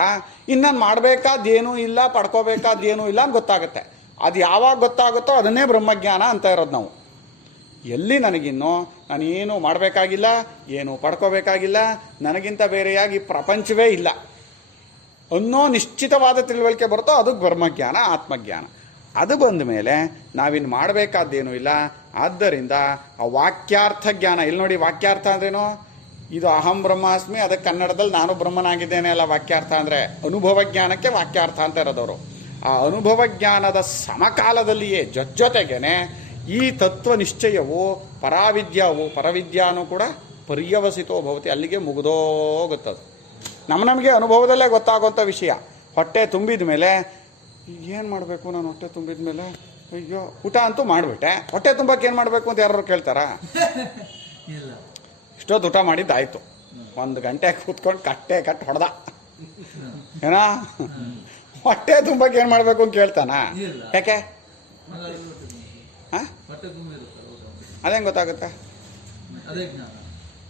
ಇನ್ನು ಮಾಡಬೇಕಾದ್ದೇನೂ ಇಲ್ಲ, ಪಡ್ಕೋಬೇಕಾದ್ದೇನೂ ಇಲ್ಲ ಅಂತ ಗೊತ್ತಾಗುತ್ತೆ. ಅದು ಯಾವಾಗ ಗೊತ್ತಾಗುತ್ತೋ ಅದನ್ನೇ ಬ್ರಹ್ಮಜ್ಞಾನ ಅಂತ ಇರೋದು ನಾವು. ಎಲ್ಲಿ ನನಗಿನ್ನೂ ನಾನೇನು ಮಾಡಬೇಕಾಗಿಲ್ಲ, ಏನು ಪಡ್ಕೋಬೇಕಾಗಿಲ್ಲ, ನನಗಿಂತ ಬೇರೆಯಾಗಿ ಪ್ರಪಂಚವೇ ಇಲ್ಲ ಅನ್ನೋ ನಿಶ್ಚಿತವಾದ ತಿಳುವಳಿಕೆ ಬರುತ್ತೋ ಅದು ಬ್ರಹ್ಮಜ್ಞಾನ, ಆತ್ಮಜ್ಞಾನ. ಅದು ಬಂದ ಮೇಲೆ ನಾವಿನ್ನು ಮಾಡಬೇಕಾದ್ದೇನೂ ಇಲ್ಲ. ಆದ್ದರಿಂದ ಆ ವಾಕ್ಯಾರ್ಥ ಜ್ಞಾನ, ಇಲ್ಲಿ ನೋಡಿ ವಾಕ್ಯಾರ್ಥ ಅಂದ್ರೇನು? ಇದು ಅಹಂ ಬ್ರಹ್ಮಾಸ್ಮಿ, ಅದಕ್ಕೆ ಕನ್ನಡದಲ್ಲಿ ನಾನು ಬ್ರಹ್ಮನಾಗಿದ್ದೇನೆ ಅಲ್ಲ ವಾಕ್ಯಾರ್ಥ ಅಂದರೆ. ಅನುಭವ ಜ್ಞಾನಕ್ಕೆ ವಾಕ್ಯಾರ್ಥ ಅಂತ ಇರೋದವರು. ಆ ಅನುಭವ ಜ್ಞಾನದ ಸಮಕಾಲದಲ್ಲಿಯೇ ಜೊತೆಗೇನೆ ಈ ತತ್ವ ನಿಶ್ಚಯವು ಪರಾವಿದ್ಯಾವು, ಪರವಿದ್ಯಾನೂ ಕೂಡ ಪರ್ಯವಸಿತೋ ಭವತಿ, ಅಲ್ಲಿಗೆ ಮುಗಿದೋಗುತ್ತದೆ. ನಮಗೆ ಅನುಭವದಲ್ಲೇ ಗೊತ್ತಾಗುವಂಥ ವಿಷಯ. ಹೊಟ್ಟೆ ತುಂಬಿದ ಮೇಲೆ ಏನು ಮಾಡಬೇಕು? ನಾನು ಹೊಟ್ಟೆ ತುಂಬಿದ ಮೇಲೆ ಅಯ್ಯೋ ಊಟ ಅಂತೂ ಮಾಡಿಬಿಟ್ಟೆ, ಹೊಟ್ಟೆ ತುಂಬಕ್ಕೆ ಏನು ಮಾಡಬೇಕು ಅಂತ ಯಾರು ಕೇಳ್ತಾರಾ? ಇಷ್ಟೊತ್ತು ಊಟ ಮಾಡಿದ್ದಾಯ್ತು, 1 ಗಂಟೆ ಕೂತ್ಕೊಂಡು ಕಟ್ಟು ಹೊಡೆದ ಏನಾ, ಹೊಟ್ಟೆ ತುಂಬಕ್ಕೆ ಏನು ಮಾಡಬೇಕು ಅಂತ ಕೇಳ್ತಾನ? ಯಾಕೆ? ಅದೇನು ಗೊತ್ತಾಗುತ್ತೆ?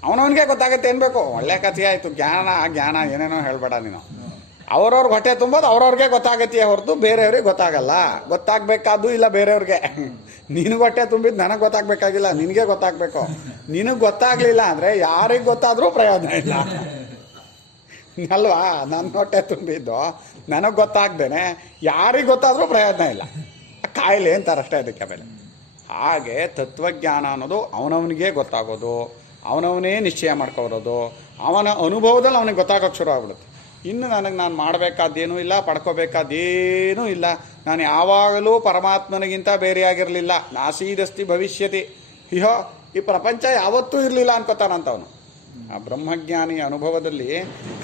ಅವನವನಿಗೆ ಗೊತ್ತಾಗುತ್ತೆ. ಏನು ಬೇಕು? ಒಳ್ಳೆ ಕಥೆ ಆಯಿತು. ಜ್ಞಾನ ಏನೇನೋ ಹೇಳ್ಬೇಡ ನೀನು. ಅವ್ರವ್ರಿಗೆ ಹೊಟ್ಟೆ ತುಂಬೋದು ಅವ್ರವ್ರಿಗೆ ಗೊತ್ತಾಗತ್ತೆ ಹೊರತು ಬೇರೆಯವ್ರಿಗೆ ಗೊತ್ತಾಗಲ್ಲ. ಗೊತ್ತಾಗಬೇಕಾದ್ದು ಇಲ್ಲ ಬೇರೆಯವ್ರಿಗೆ. ನಿನಗೆ ಹೊಟ್ಟೆ ತುಂಬಿದ್ದು ನನಗೆ ಗೊತ್ತಾಗಬೇಕಾಗಿಲ್ಲ, ನಿನಗೆ ಗೊತ್ತಾಗಬೇಕು. ನಿನಗೆ ಗೊತ್ತಾಗಲಿಲ್ಲ ಅಂದರೆ ಯಾರಿಗೆ ಗೊತ್ತಾದರೂ ಪ್ರಯೋಜನ ಇಲ್ಲ ಅಲ್ವಾ? ನನ್ನ ಹೊಟ್ಟೆ ತುಂಬಿದ್ದು ನನಗೆ ಗೊತ್ತಾಗ್ದೇನೆ ಯಾರಿಗೆ ಗೊತ್ತಾದರೂ ಪ್ರಯೋಜನ ಇಲ್ಲ. ಕಾಯಿಲೆ ಅಂತಾರಷ್ಟೇ ಅದಕ್ಕೆ ಬೆಲೆ. ಹಾಗೆ ತತ್ವಜ್ಞಾನ ಅನ್ನೋದು ಅವನವನಿಗೆ ಗೊತ್ತಾಗೋದು, ಅವನವನೇ ನಿಶ್ಚಯ ಮಾಡ್ಕೊಬರೋದು, ಅವನ ಅನುಭವದಲ್ಲಿ ಅವನಿಗೆ ಗೊತ್ತಾಗೋಕ್ಕೆ ಶುರು ಆಗ್ಬಿಡುತ್ತೆ. ಇನ್ನು ನಾನು ಮಾಡಬೇಕಾದ್ದೇನೂ ಇಲ್ಲ, ಪಡ್ಕೋಬೇಕಾದ್ದೇನೂ ಇಲ್ಲ. ನಾನು ಯಾವಾಗಲೂ ಪರಮಾತ್ಮನಿಗಿಂತ ಬೇರೆಯಾಗಿರಲಿಲ್ಲ. ನಾಸೀದಸ್ತಿ ಭವಿಷ್ಯತಿ. ಅಯ್ಯೋ ಈ ಪ್ರಪಂಚ ಯಾವತ್ತೂ ಇರಲಿಲ್ಲ ಅನ್ಕೋತಾನಂತವನು. ಆ ಬ್ರಹ್ಮಜ್ಞಾನಿ ಅನುಭವದಲ್ಲಿ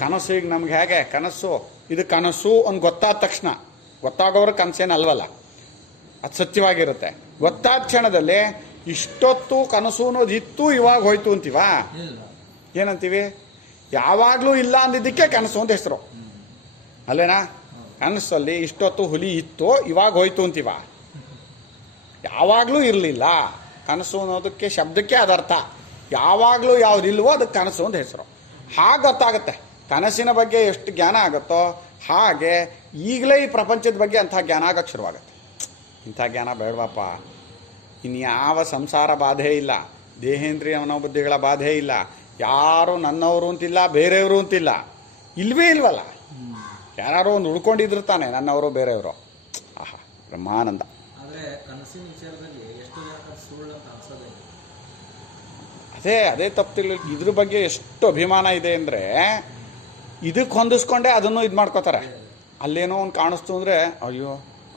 ಕನಸು, ಈಗ ನಮ್ಗೆ ಹೇಗೆ ಕನಸು, ಇದು ಕನಸು ಅಂತ ಗೊತ್ತಾದ ತಕ್ಷಣ, ಗೊತ್ತಾಗೋರು ಕನಸೇನು ಅಲ್ವಲ್ಲ, ಅದು ಸತ್ಯವಾಗಿರುತ್ತೆ. ಗೊತ್ತಾದ ಕ್ಷಣದಲ್ಲಿ ಇಷ್ಟೊತ್ತು ಕನಸು ಅನ್ನೋದು ಇತ್ತು, ಇವಾಗ ಹೋಯ್ತು ಅಂತೀವ? ಏನಂತೀವಿ? ಯಾವಾಗಲೂ ಇಲ್ಲ ಅಂದಿದ್ದಕ್ಕೆ ಕನಸು ಅಂತ ಹೆಸರು ಅಲ್ಲೇನಾ? ಕನಸಲ್ಲಿ ಇಷ್ಟೊತ್ತು ಹುಲಿ ಇತ್ತು, ಇವಾಗ ಹೋಯ್ತು ಅಂತೀವ? ಯಾವಾಗಲೂ ಇರಲಿಲ್ಲ. ಕನಸು ಅನ್ನೋದಕ್ಕೆ ಶಬ್ದಕ್ಕೆ ಅದರ್ಥ. ಯಾವಾಗಲೂ ಯಾವುದಿಲ್ವೋ ಅದಕ್ಕೆ ಕನಸು ಅಂತ ಹೆಸರು. ಹಾಗೆ ಗೊತ್ತಾಗುತ್ತೆ. ಕನಸಿನ ಬಗ್ಗೆ ಎಷ್ಟು ಜ್ಞಾನ ಆಗುತ್ತೋ ಹಾಗೆ ಈಗಲೇ ಈ ಪ್ರಪಂಚದ ಬಗ್ಗೆ ಅಂಥ ಜ್ಞಾನ ಆಗೋಕ್ಕೆ ಶುರುವಾಗುತ್ತೆ. ಇಂಥ ಜ್ಞಾನ ಬೇಡವಪ್ಪ. ಇನ್ಯಾವ ಸಂಸಾರ ಬಾಧೆ ಇಲ್ಲ, ದೇಹೇಂದ್ರಿಯ ಮನೋಬುದ್ಧಿಗಳ ಬಾಧೆ ಇಲ್ಲ, ಯಾರು ನನ್ನವರು ಅಂತಿಲ್ಲ, ಬೇರೆಯವರು ಅಂತಿಲ್ಲ, ಇಲ್ವೇ ಇಲ್ವಲ್ಲ. ಯಾರು ಒಂದು ಉಳ್ಕೊಂಡಿದ್ರು ತಾನೆ ನನ್ನವರು ಬೇರೆಯವರು. ಆಹಾ ಬ್ರಹ್ಮಾನಂದ. ಅದೇ ತಪ್ಪು ತಿಳಿ. ಇದ್ರ ಬಗ್ಗೆ ಎಷ್ಟು ಅಭಿಮಾನ ಇದೆ ಅಂದರೆ ಇದಕ್ಕೆ ಹೊಂದಿಸ್ಕೊಂಡೆ ಅದನ್ನು ಇದು ಮಾಡ್ಕೋತಾರೆ. ಅಲ್ಲೇನೋ ಒಂದು ಕಾಣಿಸ್ತು ಅಂದರೆ ಅಯ್ಯೋ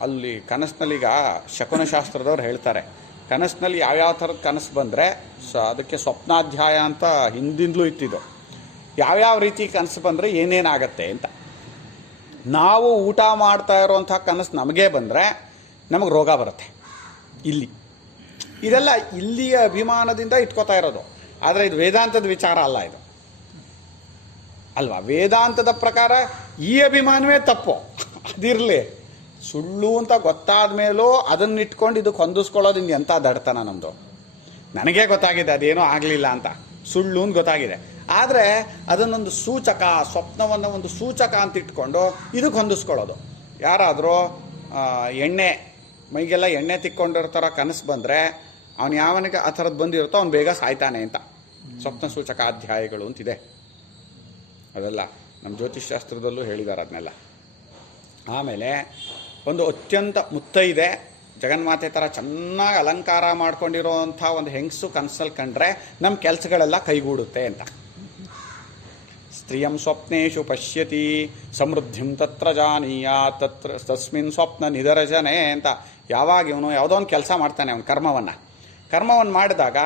ಅಲ್ಲಿ ಕನಸಿನಲ್ಲಿ, ಈಗ ಶಕುನಶಾಸ್ತ್ರದವ್ರು ಹೇಳ್ತಾರೆ, ಕನಸಿನಲ್ಲಿ ಯಾವ್ಯಾವ ಥರದ ಕನಸು ಬಂದರೆ ಅದಕ್ಕೆ ಸ್ವಪ್ನಾಧ್ಯಾಯ ಅಂತ ಹಿಂದಿಂದಲೂ ಇತ್ತಿದ್ದು. ಯಾವ್ಯಾವ ರೀತಿ ಕನಸು ಬಂದರೆ ಏನೇನಾಗತ್ತೆ ಅಂತ. ನಾವು ಊಟ ಮಾಡ್ತಾ ಇರೋವಂಥ ಕನಸು ನಮಗೇ ಬಂದರೆ ನಮಗೆ ರೋಗ ಬರುತ್ತೆ. ಇದೆಲ್ಲ ಇಲ್ಲಿಯ ಅಭಿಮಾನದಿಂದ ಇಟ್ಕೋತಾ ಇರೋದು. ಆದರೆ ಇದು ವೇದಾಂತದ ವಿಚಾರ ಅಲ್ಲ ಇದು, ಅಲ್ವಾ? ವೇದಾಂತದ ಪ್ರಕಾರ ಈ ಅಭಿಮಾನವೇ ತಪ್ಪು. ಅದಿರಲಿ, ಸುಳ್ಳು ಅಂತ ಗೊತ್ತಾದ ಮೇಲೂ ಅದನ್ನಿಟ್ಕೊಂಡು ಇದಕ್ಕೆ ಹೊಂದಿಸ್ಕೊಳ್ಳೋದು ಹಿಂಗೆ ಎಂಥ ದಡ್ತನ ನಮ್ಮದು. ನನಗೇ ಗೊತ್ತಾಗಿದೆ ಅದೇನೋ ಆಗಲಿಲ್ಲ ಅಂತ, ಸುಳ್ಳು ಅಂತ ಗೊತ್ತಾಗಿದೆ. ಆದರೆ ಅದನ್ನೊಂದು ಸೂಚಕ, ಸ್ವಪ್ನವನ್ನು ಒಂದು ಸೂಚಕ ಅಂತ ಇಟ್ಕೊಂಡು ಇದಕ್ಕೆ ಹೊಂದಿಸ್ಕೊಳ್ಳೋದು. ಯಾರಾದರೂ ಎಣ್ಣೆ ಮೈಗೆಲ್ಲ ಎಣ್ಣೆ ತಿಕ್ಕೊಂಡಿರ್ತಾರ ಕನಸು ಬಂದರೆ ಅವನು ಯಾವನಿಗೆ ಆ ಥರದ್ದು ಬಂದಿರುತ್ತೋ ಅವ್ನು ಬೇಗ ಸಾಯ್ತಾನೆ ಅಂತ ಸ್ವಪ್ನ ಸೂಚಕ ಅಧ್ಯಾಯಗಳು ಅಂತಿದೆ. ಅದೆಲ್ಲ ನಮ್ಮ ಜ್ಯೋತಿಷ್ಶಾಸ್ತ್ರದಲ್ಲೂ ಹೇಳಿದ್ದಾರೆ ಅದನ್ನೆಲ್ಲ. ಆಮೇಲೆ ಒಂದು ಅತ್ಯಂತ ಮುತ್ತೈದೆ ಜಗನ್ಮಾತೆ ಥರ ಚೆನ್ನಾಗಿ ಅಲಂಕಾರ ಮಾಡ್ಕೊಂಡಿರೋವಂಥ ಒಂದು ಹೆಂಗಸು ಕನಸಲ್ಲಿ ಕಂಡ್ರೆ ನಮ್ಮ ಕೆಲಸಗಳೆಲ್ಲ ಕೈಗೂಡುತ್ತೆ ಅಂತ. ಸ್ತ್ರೀಯಂ ಸ್ವಪ್ನೇಶು ಪಶ್ಯತಿ ಸಮೃದ್ಧಿಂ ತತ್ರ ಜಾನೀಯ ತಸ್ಮಿನ್ ಸ್ವಪ್ನ ನಿದರ್ಶನೆ ಅಂತ. ಯಾವಾಗ ಇವನು ಯಾವುದೋ ಒಂದು ಕೆಲಸ ಮಾಡ್ತಾನೆ, ಅವನ ಕರ್ಮವನ್ನು ಮಾಡಿದಾಗ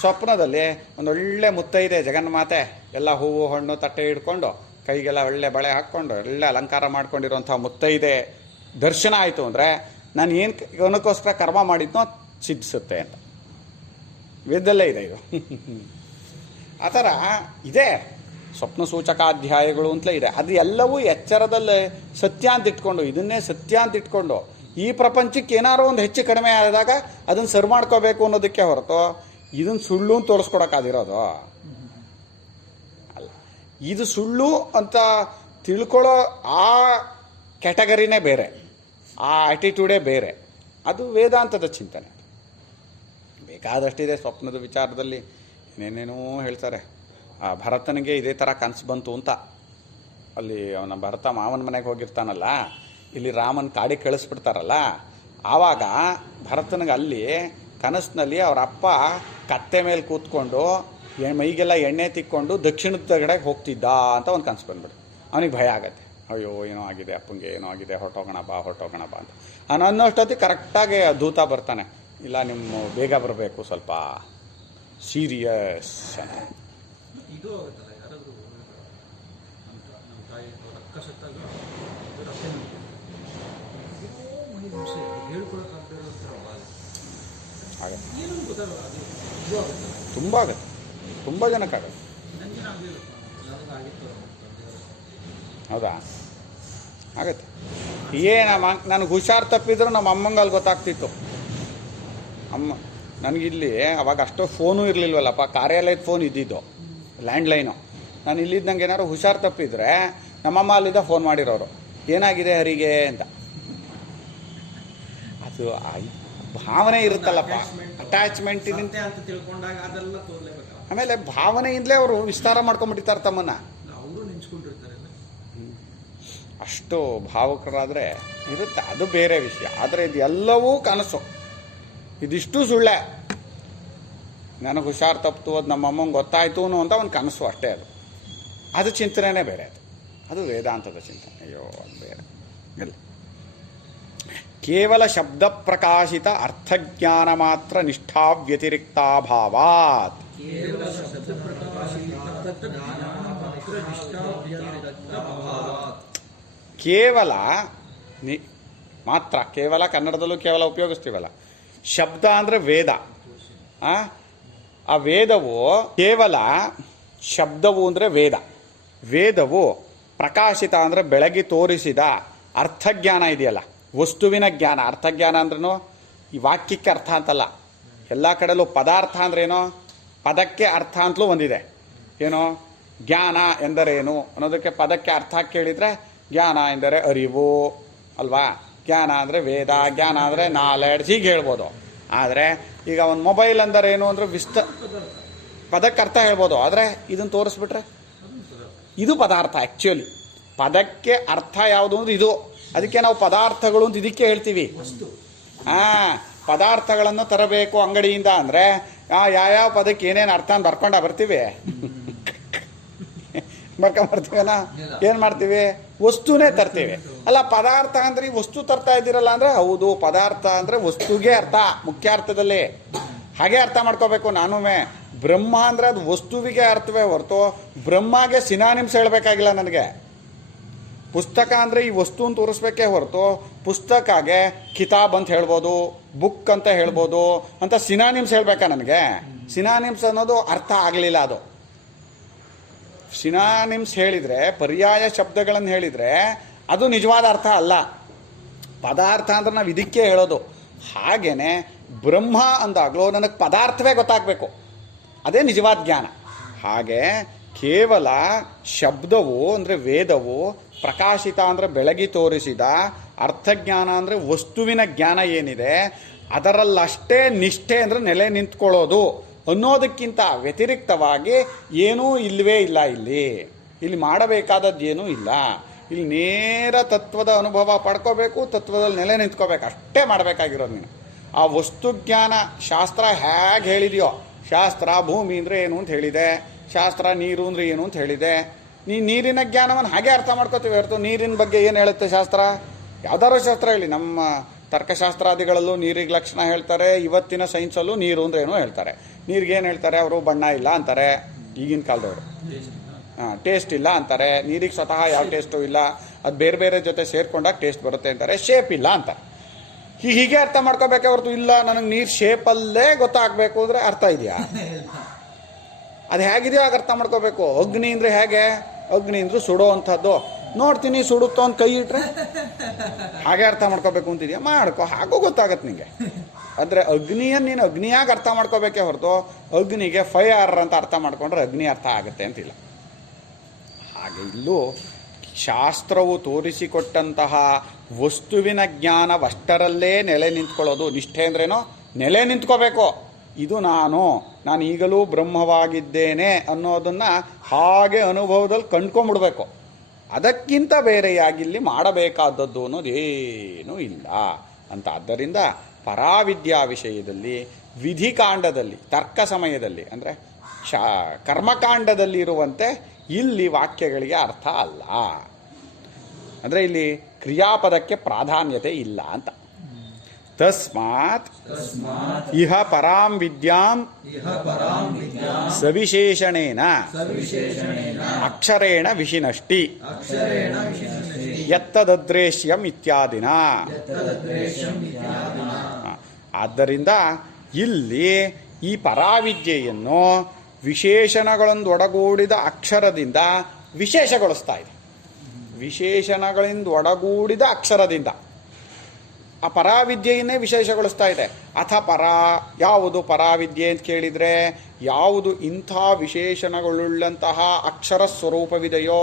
ಸ್ವಪ್ನದಲ್ಲಿ ಒಂದೊಳ್ಳೆ ಮುತ್ತೈದೆ ಜಗನ್ಮಾತೆ ಎಲ್ಲ ಹೂವು ಹಣ್ಣು ತಟ್ಟೆ ಹಿಡ್ಕೊಂಡು ಕೈಗೆಲ್ಲ ಒಳ್ಳೆ ಬಳೆ ಹಾಕ್ಕೊಂಡು ಒಳ್ಳೆ ಅಲಂಕಾರ ಮಾಡ್ಕೊಂಡಿರುವಂಥ ಮುತ್ತೈದೆ ದರ್ಶನ ಆಯಿತು ಅಂದರೆ ನಾನು ಏನು ಏನಕ್ಕೋಸ್ಕರ ಕರ್ಮ ಮಾಡಿದ್ನೋ ಸಿದ್ಧಿಸುತ್ತೆ ಅಂತ ವೇದದಲ್ಲೇ ಇದೆ ಇದು. ಆ ಥರ ಇದೆ ಸ್ವಪ್ನ ಸೂಚಕಾಧ್ಯಾಯಗಳು ಅಂತಲೇ ಇದೆ. ಅದು ಎಲ್ಲವೂ ಎಚ್ಚರದಲ್ಲಿ ಸತ್ಯ ಅಂತ ಇಟ್ಕೊಂಡು, ಇದನ್ನೇ ಸತ್ಯ ಅಂತ ಇಟ್ಕೊಂಡು ಈ ಪ್ರಪಂಚಕ್ಕೆ ಏನಾರೋ ಒಂದು ಹೆಚ್ಚು ಕಡಿಮೆ ಆದಾಗ ಅದನ್ನು ಸರಿ ಮಾಡ್ಕೋಬೇಕು ಅನ್ನೋದಕ್ಕೆ ಹೊರತು ಇದನ್ನು ಸುಳ್ಳು ಅಂತ ತೋರಿಸ್ಕೊಡೋಕ್ಕಾದಿರೋದು ಅಲ್ಲ. ಇದು ಸುಳ್ಳು ಅಂತ ತಿಳ್ಕೊಳ್ಳೋ ಆ ಕ್ಯಾಟಗರಿನೇ ಬೇರೆ, ಆ ಆ್ಯಟಿಟ್ಯೂಡೇ ಬೇರೆ. ಅದು ವೇದಾಂತದ ಚಿಂತನೆ. ಬೇಕಾದಷ್ಟಿದೆ ಸ್ವಪ್ನದ ವಿಚಾರದಲ್ಲಿ, ಏನೇನೇನೋ ಹೇಳ್ತಾರೆ. ಆ ಭರತನಿಗೆ ಇದೇ ಥರ ಕನಸು ಬಂತು ಅಂತ. ಅಲ್ಲಿ ಅವನ ಭರತ ಮಾವನ ಮನೆಗೆ ಹೋಗಿರ್ತಾನಲ್ಲ, ಇಲ್ಲಿ ರಾಮನ ಕಾಡಿಗೆ ಕಳಿಸ್ಬಿಡ್ತಾರಲ್ಲ, ಆವಾಗ ಭರತನಿಗೆ ಅಲ್ಲಿ ಕನಸಿನಲ್ಲಿ ಅವರ ಅಪ್ಪ ಕತ್ತೆ ಮೇಲೆ ಕೂತ್ಕೊಂಡು ಮೈಗೆಲ್ಲ ಎಣ್ಣೆ ತಿಕ್ಕೊಂಡು ದಕ್ಷಿಣದ ಕಡೆಗೆ ಹೋಗ್ತಿದ್ದ ಅಂತ ಒಂದು ಕನಸು ಬಂದ್ಬಿಡು. ಅವನಿಗೆ ಭಯ ಆಗತ್ತೆ, ಅಯ್ಯೋ ಏನೋ ಆಗಿದೆ, ಅಪ್ಪಂಗೆ ಏನೋ ಆಗಿದೆ, ಹೊರಟೋಗೋಣ ಬಾ ಅಂತ. ಅನ್ನೋಷ್ಟೊತ್ತಿಗೆ ಕರೆಕ್ಟಾಗಿ ದೂತ ಬರ್ತಾನೆ, ಇಲ್ಲ ನಿಮ್ಮ ಬೇಗ ಬರಬೇಕು, ಸ್ವಲ್ಪ ಸೀರಿಯಸ್ ಅಂತ. ಇದು ಆಗುತ್ತಲ್ಲ, ಯಾರಾದರೂ ನಮ್ಮ ತಾಯಿ ರಕ್ತ ಸತ್ತಾಗ ಆಗತ್ತೆ, ತುಂಬ ಆಗುತ್ತೆ, ತುಂಬ ಜನಕ್ಕಾಗತ್ತೆ. ಹೌದಾ? ಆಗತ್ತೆ. ನನಗೆ ಹುಷಾರು ತಪ್ಪಿದ್ರು ನಮ್ಮ ಅಮ್ಮಂಗೆ ಅಲ್ಲಿ ಗೊತ್ತಾಗ್ತಿತ್ತು. ಅಮ್ಮ ನನಗಿಲ್ಲಿ ಅವಾಗ ಅಷ್ಟೋ ಫೋನು ಇರಲಿಲ್ವಲ್ಲಪ್ಪ, ಕಾರ್ಯಾಲಯದ ಫೋನ್ ಇದ್ದಿದ್ದು, ಲ್ಯಾಂಡ್ಲೈನು. ನಾನು ಇಲ್ಲಿದ್ದಂಗೆ ಏನಾದ್ರು ಹುಷಾರು ತಪ್ಪಿದ್ರೆ ನಮ್ಮಮ್ಮ ಅಲ್ಲಿದ್ದ ಫೋನ್ ಮಾಡಿರೋರು, ಏನಾಗಿದೆ ಹರಿಗೆ ಅಂತ. ಅದು ಭಾವನೆ ಇರುತ್ತಲ್ಲಪ್ಪ, ಅಟ್ಯಾಚ್ಮೆಂಟಿನಿಂದ ಅಂತ ತಿಳ್ಕೊಂಡಾಗ ಅದೆಲ್ಲ ತೋರ್ಲೇಬೇಕಲ್ಲ. ಆಮೇಲೆ ಭಾವನೆಯಿಂದಲೇ ಅವರು ವಿಸ್ತಾರ ಮಾಡ್ಕೊಂಡ್ಬಿಟ್ಟಿರ್ತಾರೆ ತಮ್ಮನ್ನ. ಅವರು ನೆನ್ಸ್ಕೊಂಡಿರ್ತಾರೆ, ಅಷ್ಟು ಭಾವುಕರಾದರೆ ಇರುತ್ತೆ, ಅದು ಬೇರೆ ವಿಷಯ. ಆದರೆ ಇದು ಎಲ್ಲವೂ ಕನಸು, ಇದಿಷ್ಟು ಸುಳ್ಳೆ. ನನಗೆ ಹುಷಾರು ತಪ್ಪಿತು, ಅದು ನಮ್ಮಮ್ಮಂಗೆ ಗೊತ್ತಾಯ್ತು ಅಂತ ಒಂದು ಕನಸು ಅಷ್ಟೇ. ಅದು ಚಿಂತನೆನೇ ಬೇರೆ, ಅದು ವೇದಾಂತದ ಚಿಂತನೆ. ಅಯ್ಯೋ ಅದು ಬೇರೆ ಇಲ್ಲ. ಕೇವಲ ಶಬ್ದ ಪ್ರಕಾಶಿತ ಅರ್ಥಜ್ಞಾನ ಮಾತ್ರ ನಿಷ್ಠಾ ವ್ಯತಿರಿಕ್ತಾಭಾವಾತ್. ಕೇವಲ ಮಾತ್ರ, ಕೇವಲ ಕನ್ನಡದಲ್ಲೂ ಕೇವಲ ಉಪಯೋಗಿಸ್ತೀವಲ್ಲ. ಶಬ್ದ ಅಂದರೆ ವೇದ. ಆ ವೇದವು ಕೇವಲ, ಶಬ್ದವು ಅಂದರೆ ವೇದ. ವೇದವು ಪ್ರಕಾಶಿತ ಅಂದರೆ ಬೆಳಗಿ ತೋರಿಸಿದ ಅರ್ಥಜ್ಞಾನ ಇದೆಯಲ್ಲ, ವಸ್ತುವಿನ ಜ್ಞಾನ. ಅರ್ಥಜ್ಞಾನ ಅಂದ್ರೂ ಈ ವಾಕ್ಯಕ್ಕೆ ಅರ್ಥ ಅಂತಲ್ಲ, ಎಲ್ಲ ಕಡೆಯಲ್ಲೂ ಪದಾರ್ಥ ಅಂದ್ರೇನೋ ಪದಕ್ಕೆ ಅರ್ಥ ಅಂತಲೂ ಒಂದಿದೆ. ಏನೋ ಜ್ಞಾನ ಎಂದರೇನು ಅನ್ನೋದಕ್ಕೆ ಪದಕ್ಕೆ ಅರ್ಥ ಕೇಳಿದರೆ ಜ್ಞಾನ ಎಂದರೆ ಅರಿವು ಅಲ್ವಾ, ಜ್ಞಾನ ಅಂದರೆ ವೇದ, ಜ್ಞಾನ ಅಂದರೆ ನಾಲೆಡ್ಜ್, ಹೀಗೆ ಹೇಳ್ಬೋದು. ಆದರೆ ಈಗ ಒಂದು ಮೊಬೈಲ್ ಅಂದರೆ ಏನು ಅಂದರೆ ಪದಕ್ಕೆ ಅರ್ಥ ಹೇಳ್ಬೋದು. ಆದರೆ ಇದನ್ನು ತೋರಿಸ್ಬಿಟ್ರೆ ಇದು ಪದಾರ್ಥ. ಆ್ಯಕ್ಚುಲಿ ಪದಕ್ಕೆ ಅರ್ಥ ಯಾವುದು ಅಂದ್ರೆ ಇದು. ಅದಕ್ಕೆ ನಾವು ಪದಾರ್ಥಗಳು ಅಂತ ಇದಕ್ಕೆ ಹೇಳ್ತೀವಿ. ಪದಾರ್ಥಗಳನ್ನು ತರಬೇಕು ಅಂಗಡಿಯಿಂದ ಅಂದರೆ ಯಾವ್ಯಾವ ಪದಕ್ಕೆ ಏನೇನು ಅರ್ಥ ಅಂತ ಬರ್ತೀವಿ ಬರ್ಕೊಂಬರ್ತೀವನಾ? ಏನು ಮಾಡ್ತೀವಿ? ವಸ್ತುನೇ ತರ್ತೀವಿ. ಅಲ್ಲ, ಪದಾರ್ಥ ಅಂದರೆ ಈ ವಸ್ತು ತರ್ತಾ ಇದ್ದೀರಲ್ಲ ಅಂದರೆ ಹೌದು, ಪದಾರ್ಥ ಅಂದರೆ ವಸ್ತುಗೆ ಅರ್ಥ, ಮುಖ್ಯ ಅರ್ಥದಲ್ಲಿ. ಹಾಗೆ ಅರ್ಥ ಮಾಡ್ಕೋಬೇಕು. ನಾನುವೇ ಬ್ರಹ್ಮ ಅಂದರೆ ಅದು ವಸ್ತುವಿಗೆ ಅರ್ಥವೇ ಹೊರತು ಬ್ರಹ್ಮಗೆ ಸಿನಾನಿಮ್ಸ್ ಹೇಳಬೇಕಾಗಿಲ್ಲ ನನಗೆ. ಪುಸ್ತಕ ಅಂದರೆ ಈ ವಸ್ತುವನ್ನು ತೋರಿಸ್ಬೇಕೇ ಹೊರತು ಪುಸ್ತಕಗೆ ಕಿತಾಬ್ ಅಂತ ಹೇಳ್ಬೋದು, ಬುಕ್ ಅಂತ ಹೇಳ್ಬೋದು ಅಂತ ಸಿನಾನಿಮ್ಸ್ ಹೇಳ್ಬೇಕಾ ನನಗೆ? ಸಿನಾನಿಮ್ಸ್ ಅನ್ನೋದು ಅರ್ಥ ಆಗಲಿಲ್ಲ. ಅದು ಸಿನಾನಿಮ್ಸ್ ಹೇಳಿದರೆ, ಪರ್ಯಾಯ ಶಬ್ದಗಳನ್ನು ಹೇಳಿದರೆ ಅದು ನಿಜವಾದ ಅರ್ಥ ಅಲ್ಲ. ಪದಾರ್ಥ ಅಂದ್ರೆ ನಾವು ಇದಕ್ಕೆ ಹೇಳೋದು. ಹಾಗೇನೆ ಬ್ರಹ್ಮ ಅಂದಾಗಲೂ ನನಗೆ ಪದಾರ್ಥವೇ ಗೊತ್ತಾಗಬೇಕು, ಅದೇ ನಿಜವಾದ ಜ್ಞಾನ. ಹಾಗೆ ಕೇವಲ ಶಬ್ದವು ಅಂದರೆ ವೇದವು ಪ್ರಕಾಶಿತ ಅಂದರೆ ಬೆಳಗಿ ತೋರಿಸಿದ, ಅರ್ಥಜ್ಞಾನ ಅಂದರೆ ವಸ್ತುವಿನ ಜ್ಞಾನ ಏನಿದೆ ಅದರಲ್ಲಷ್ಟೇ ನಿಷ್ಠೆ ಅಂದರೆ ನೆಲೆ ನಿಂತ್ಕೊಳ್ಳೋದು ಅನ್ನೋದಕ್ಕಿಂತ ವ್ಯತಿರಿಕ್ತವಾಗಿ ಏನೂ ಇಲ್ಲವೇ ಇಲ್ಲ. ಇಲ್ಲಿ ಮಾಡಬೇಕಾದದ್ದು ಏನೂ ಇಲ್ಲ. ಇಲ್ಲಿ ನೇರ ತತ್ವದ ಅನುಭವ ಪಡ್ಕೋಬೇಕು, ತತ್ವದಲ್ಲಿ ನೆಲೆ ನಿಂತ್ಕೋಬೇಕು, ಅಷ್ಟೇ ಮಾಡಬೇಕಾಗಿರೋದು ನೀನು. ಆ ವಸ್ತುಜ್ಞಾನ ಶಾಸ್ತ್ರ ಹೇಗೆ ಹೇಳಿದೆಯೋ, ಶಾಸ್ತ್ರ ಭೂಮಿ ಅಂದರೆ ಏನು ಅಂತ ಹೇಳಿದೆ, ಶಾಸ್ತ್ರ ನೀರು ಅಂದರೆ ಏನು ಅಂತ ಹೇಳಿದೆ. ನೀರಿನ ಜ್ಞಾನವನ್ನು ಹಾಗೆ ಅರ್ಥ ಮಾಡ್ಕೋತೀವಿ ಹೊರತು ನೀರಿನ ಬಗ್ಗೆ ಏನು ಹೇಳುತ್ತೆ ಶಾಸ್ತ್ರ? ಯಾವ್ದಾದ್ರು ಶಾಸ್ತ್ರ ಹೇಳಿ. ನಮ್ಮ ತರ್ಕಶಾಸ್ತ್ರಾದಿಗಳಲ್ಲೂ ನೀರಿಗೆ ಲಕ್ಷಣ ಹೇಳ್ತಾರೆ, ಇವತ್ತಿನ ಸೈನ್ಸಲ್ಲೂ ನೀರು ಅಂದ್ರೆ ಏನೋ ಹೇಳ್ತಾರೆ. ನೀರಿಗೆ ಏನು ಹೇಳ್ತಾರೆ ಅವರು? ಬಣ್ಣ ಇಲ್ಲ ಅಂತಾರೆ ಈಗಿನ ಕಾಲದವರು. ಟೇಸ್ಟ್ ಇಲ್ಲ ಅಂತಾರೆ. ನೀರಿಗೆ ಸ್ವತಃ ಯಾವ ಟೇಸ್ಟು ಇಲ್ಲ, ಅದು ಬೇರೆ ಬೇರೆ ಜೊತೆ ಸೇರ್ಕೊಂಡಾಗ ಟೇಸ್ಟ್ ಬರುತ್ತೆ ಅಂತಾರೆ. ಶೇಪ್ ಇಲ್ಲ ಅಂತಾರೆ. ಹೀಗೆ ಅರ್ಥ ಮಾಡ್ಕೋಬೇಕೆ ಹೊರತು ಇಲ್ಲ ನನಗೆ ನೀರು ಶೇಪಲ್ಲೇ ಗೊತ್ತಾಗಬೇಕು ಅಂದರೆ ಅರ್ಥ ಇದೆಯಾ? ಅದು ಹೇಗಿದೆಯೋ ಆಗ ಅರ್ಥ ಮಾಡ್ಕೋಬೇಕು. ಅಗ್ನಿ ಅಂದರೆ ಹೇಗೆ? ಅಗ್ನಿ ಅಂದ್ರೆ ಸುಡೋ ಅಂಥದ್ದು. ನೋಡ್ತೀನಿ ಸುಡುತ್ತೋ ಅಂತ ಕೈ ಇಟ್ರೆ ಹಾಗೆ ಅರ್ಥ ಮಾಡ್ಕೋಬೇಕು ಅಂತಿದ್ಯಾ? ಮಾಡ್ಕೋ, ಹಾಗೂ ಗೊತ್ತಾಗತ್ತೆ ನಿಮಗೆ. ಅಂದರೆ ಅಗ್ನಿಯನ್ನು ನೀನು ಅಗ್ನಿಯಾಗಿ ಅರ್ಥ ಮಾಡ್ಕೋಬೇಕೇ ಹೊರತು ಅಗ್ನಿಗೆ ಫೈರ್ ಅಂತ ಅರ್ಥ ಮಾಡ್ಕೊಂಡ್ರೆ ಅಗ್ನಿ ಅರ್ಥ ಆಗುತ್ತೆ ಅಂತಿಲ್ಲ. ಹಾಗೆ ಇಲ್ಲೂ ಶಾಸ್ತ್ರವು ತೋರಿಸಿಕೊಟ್ಟಂತಹ ವಸ್ತುವಿನ ಜ್ಞಾನವಷ್ಟರಲ್ಲೇ ನೆಲೆ ನಿಂತ್ಕೊಳ್ಳೋದು. ನಿಷ್ಠೆ ಅಂದ್ರೇನೋ ನೆಲೆ ನಿಂತ್ಕೋಬೇಕು. ಇದು ನಾನು ಈಗಲೂ ಬ್ರಹ್ಮವಾಗಿದ್ದೇನೆ ಅನ್ನೋದನ್ನು ಹಾಗೆ ಅನುಭವದಲ್ಲಿ ಕಂಡ್ಕೊಂಬಿಡ್ಬೇಕು. ಅದಕ್ಕಿಂತ ಬೇರೆಯಾಗಿಲ್ಲಿ ಮಾಡಬೇಕಾದದ್ದು ಅನ್ನೋದೇನೂ ಇಲ್ಲ ಅಂತ. ಆದ್ದರಿಂದ ಪರಾವಿದ್ಯಾ ವಿಷಯದಲ್ಲಿ ವಿಧಿಕಾಂಡದಲ್ಲಿ ತರ್ಕ ಸಮಯದಲ್ಲಿ ಅಂದರೆ ಕರ್ಮಕಾಂಡದಲ್ಲಿ ಇರುವಂತೆ ಇಲ್ಲಿ ವಾಕ್ಯಗಳಿಗೆ ಅರ್ಥ ಅಲ್ಲ. ಅಂದರೆ ಇಲ್ಲಿ ಕ್ರಿಯಾಪದಕ್ಕೆ ಪ್ರಾಧಾನ್ಯತೆ ಇಲ್ಲ ಅಂತ. ತಸ್ಮಾತ್ ಇಹ ಪರಾಂ ವಿದ್ಯಾಂ ಸವಿಶೇಷಣೇನ ಅಕ್ಷರೇಣ ವಿಷಿನಷ್ಟಿ ಯತ್ತದದ್ರೇಶ್ಯಂ ಇತ್ಯಾದಿನ. ಆದ್ದರಿಂದ ಇಲ್ಲಿ ಈ ಪರಾವಿದ್ಯೆಯನ್ನು ವಿಶೇಷಣಗಳೊಂದೊಡಗೂಡಿದ ಅಕ್ಷರದಿಂದ ವಿಶೇಷಗೊಳಿಸ್ತಾ ಇದೆ. ವಿಶೇಷಣಗಳಿಂದ ಒಡಗೂಡಿದ ಅಕ್ಷರದಿಂದ ಆ ಪರಾವಿದ್ಯೆಯನ್ನೇ ವಿಶೇಷಗೊಳಿಸ್ತಾ ಇದೆ. ಅಥ ಯಾವುದು ಪರಾವಿದ್ಯೆ ಅಂತ ಕೇಳಿದರೆ, ಯಾವುದು ಇಂಥ ವಿಶೇಷಣಗಳುಳ್ಳಂತಹ ಅಕ್ಷರ ಸ್ವರೂಪವಿದೆಯೋ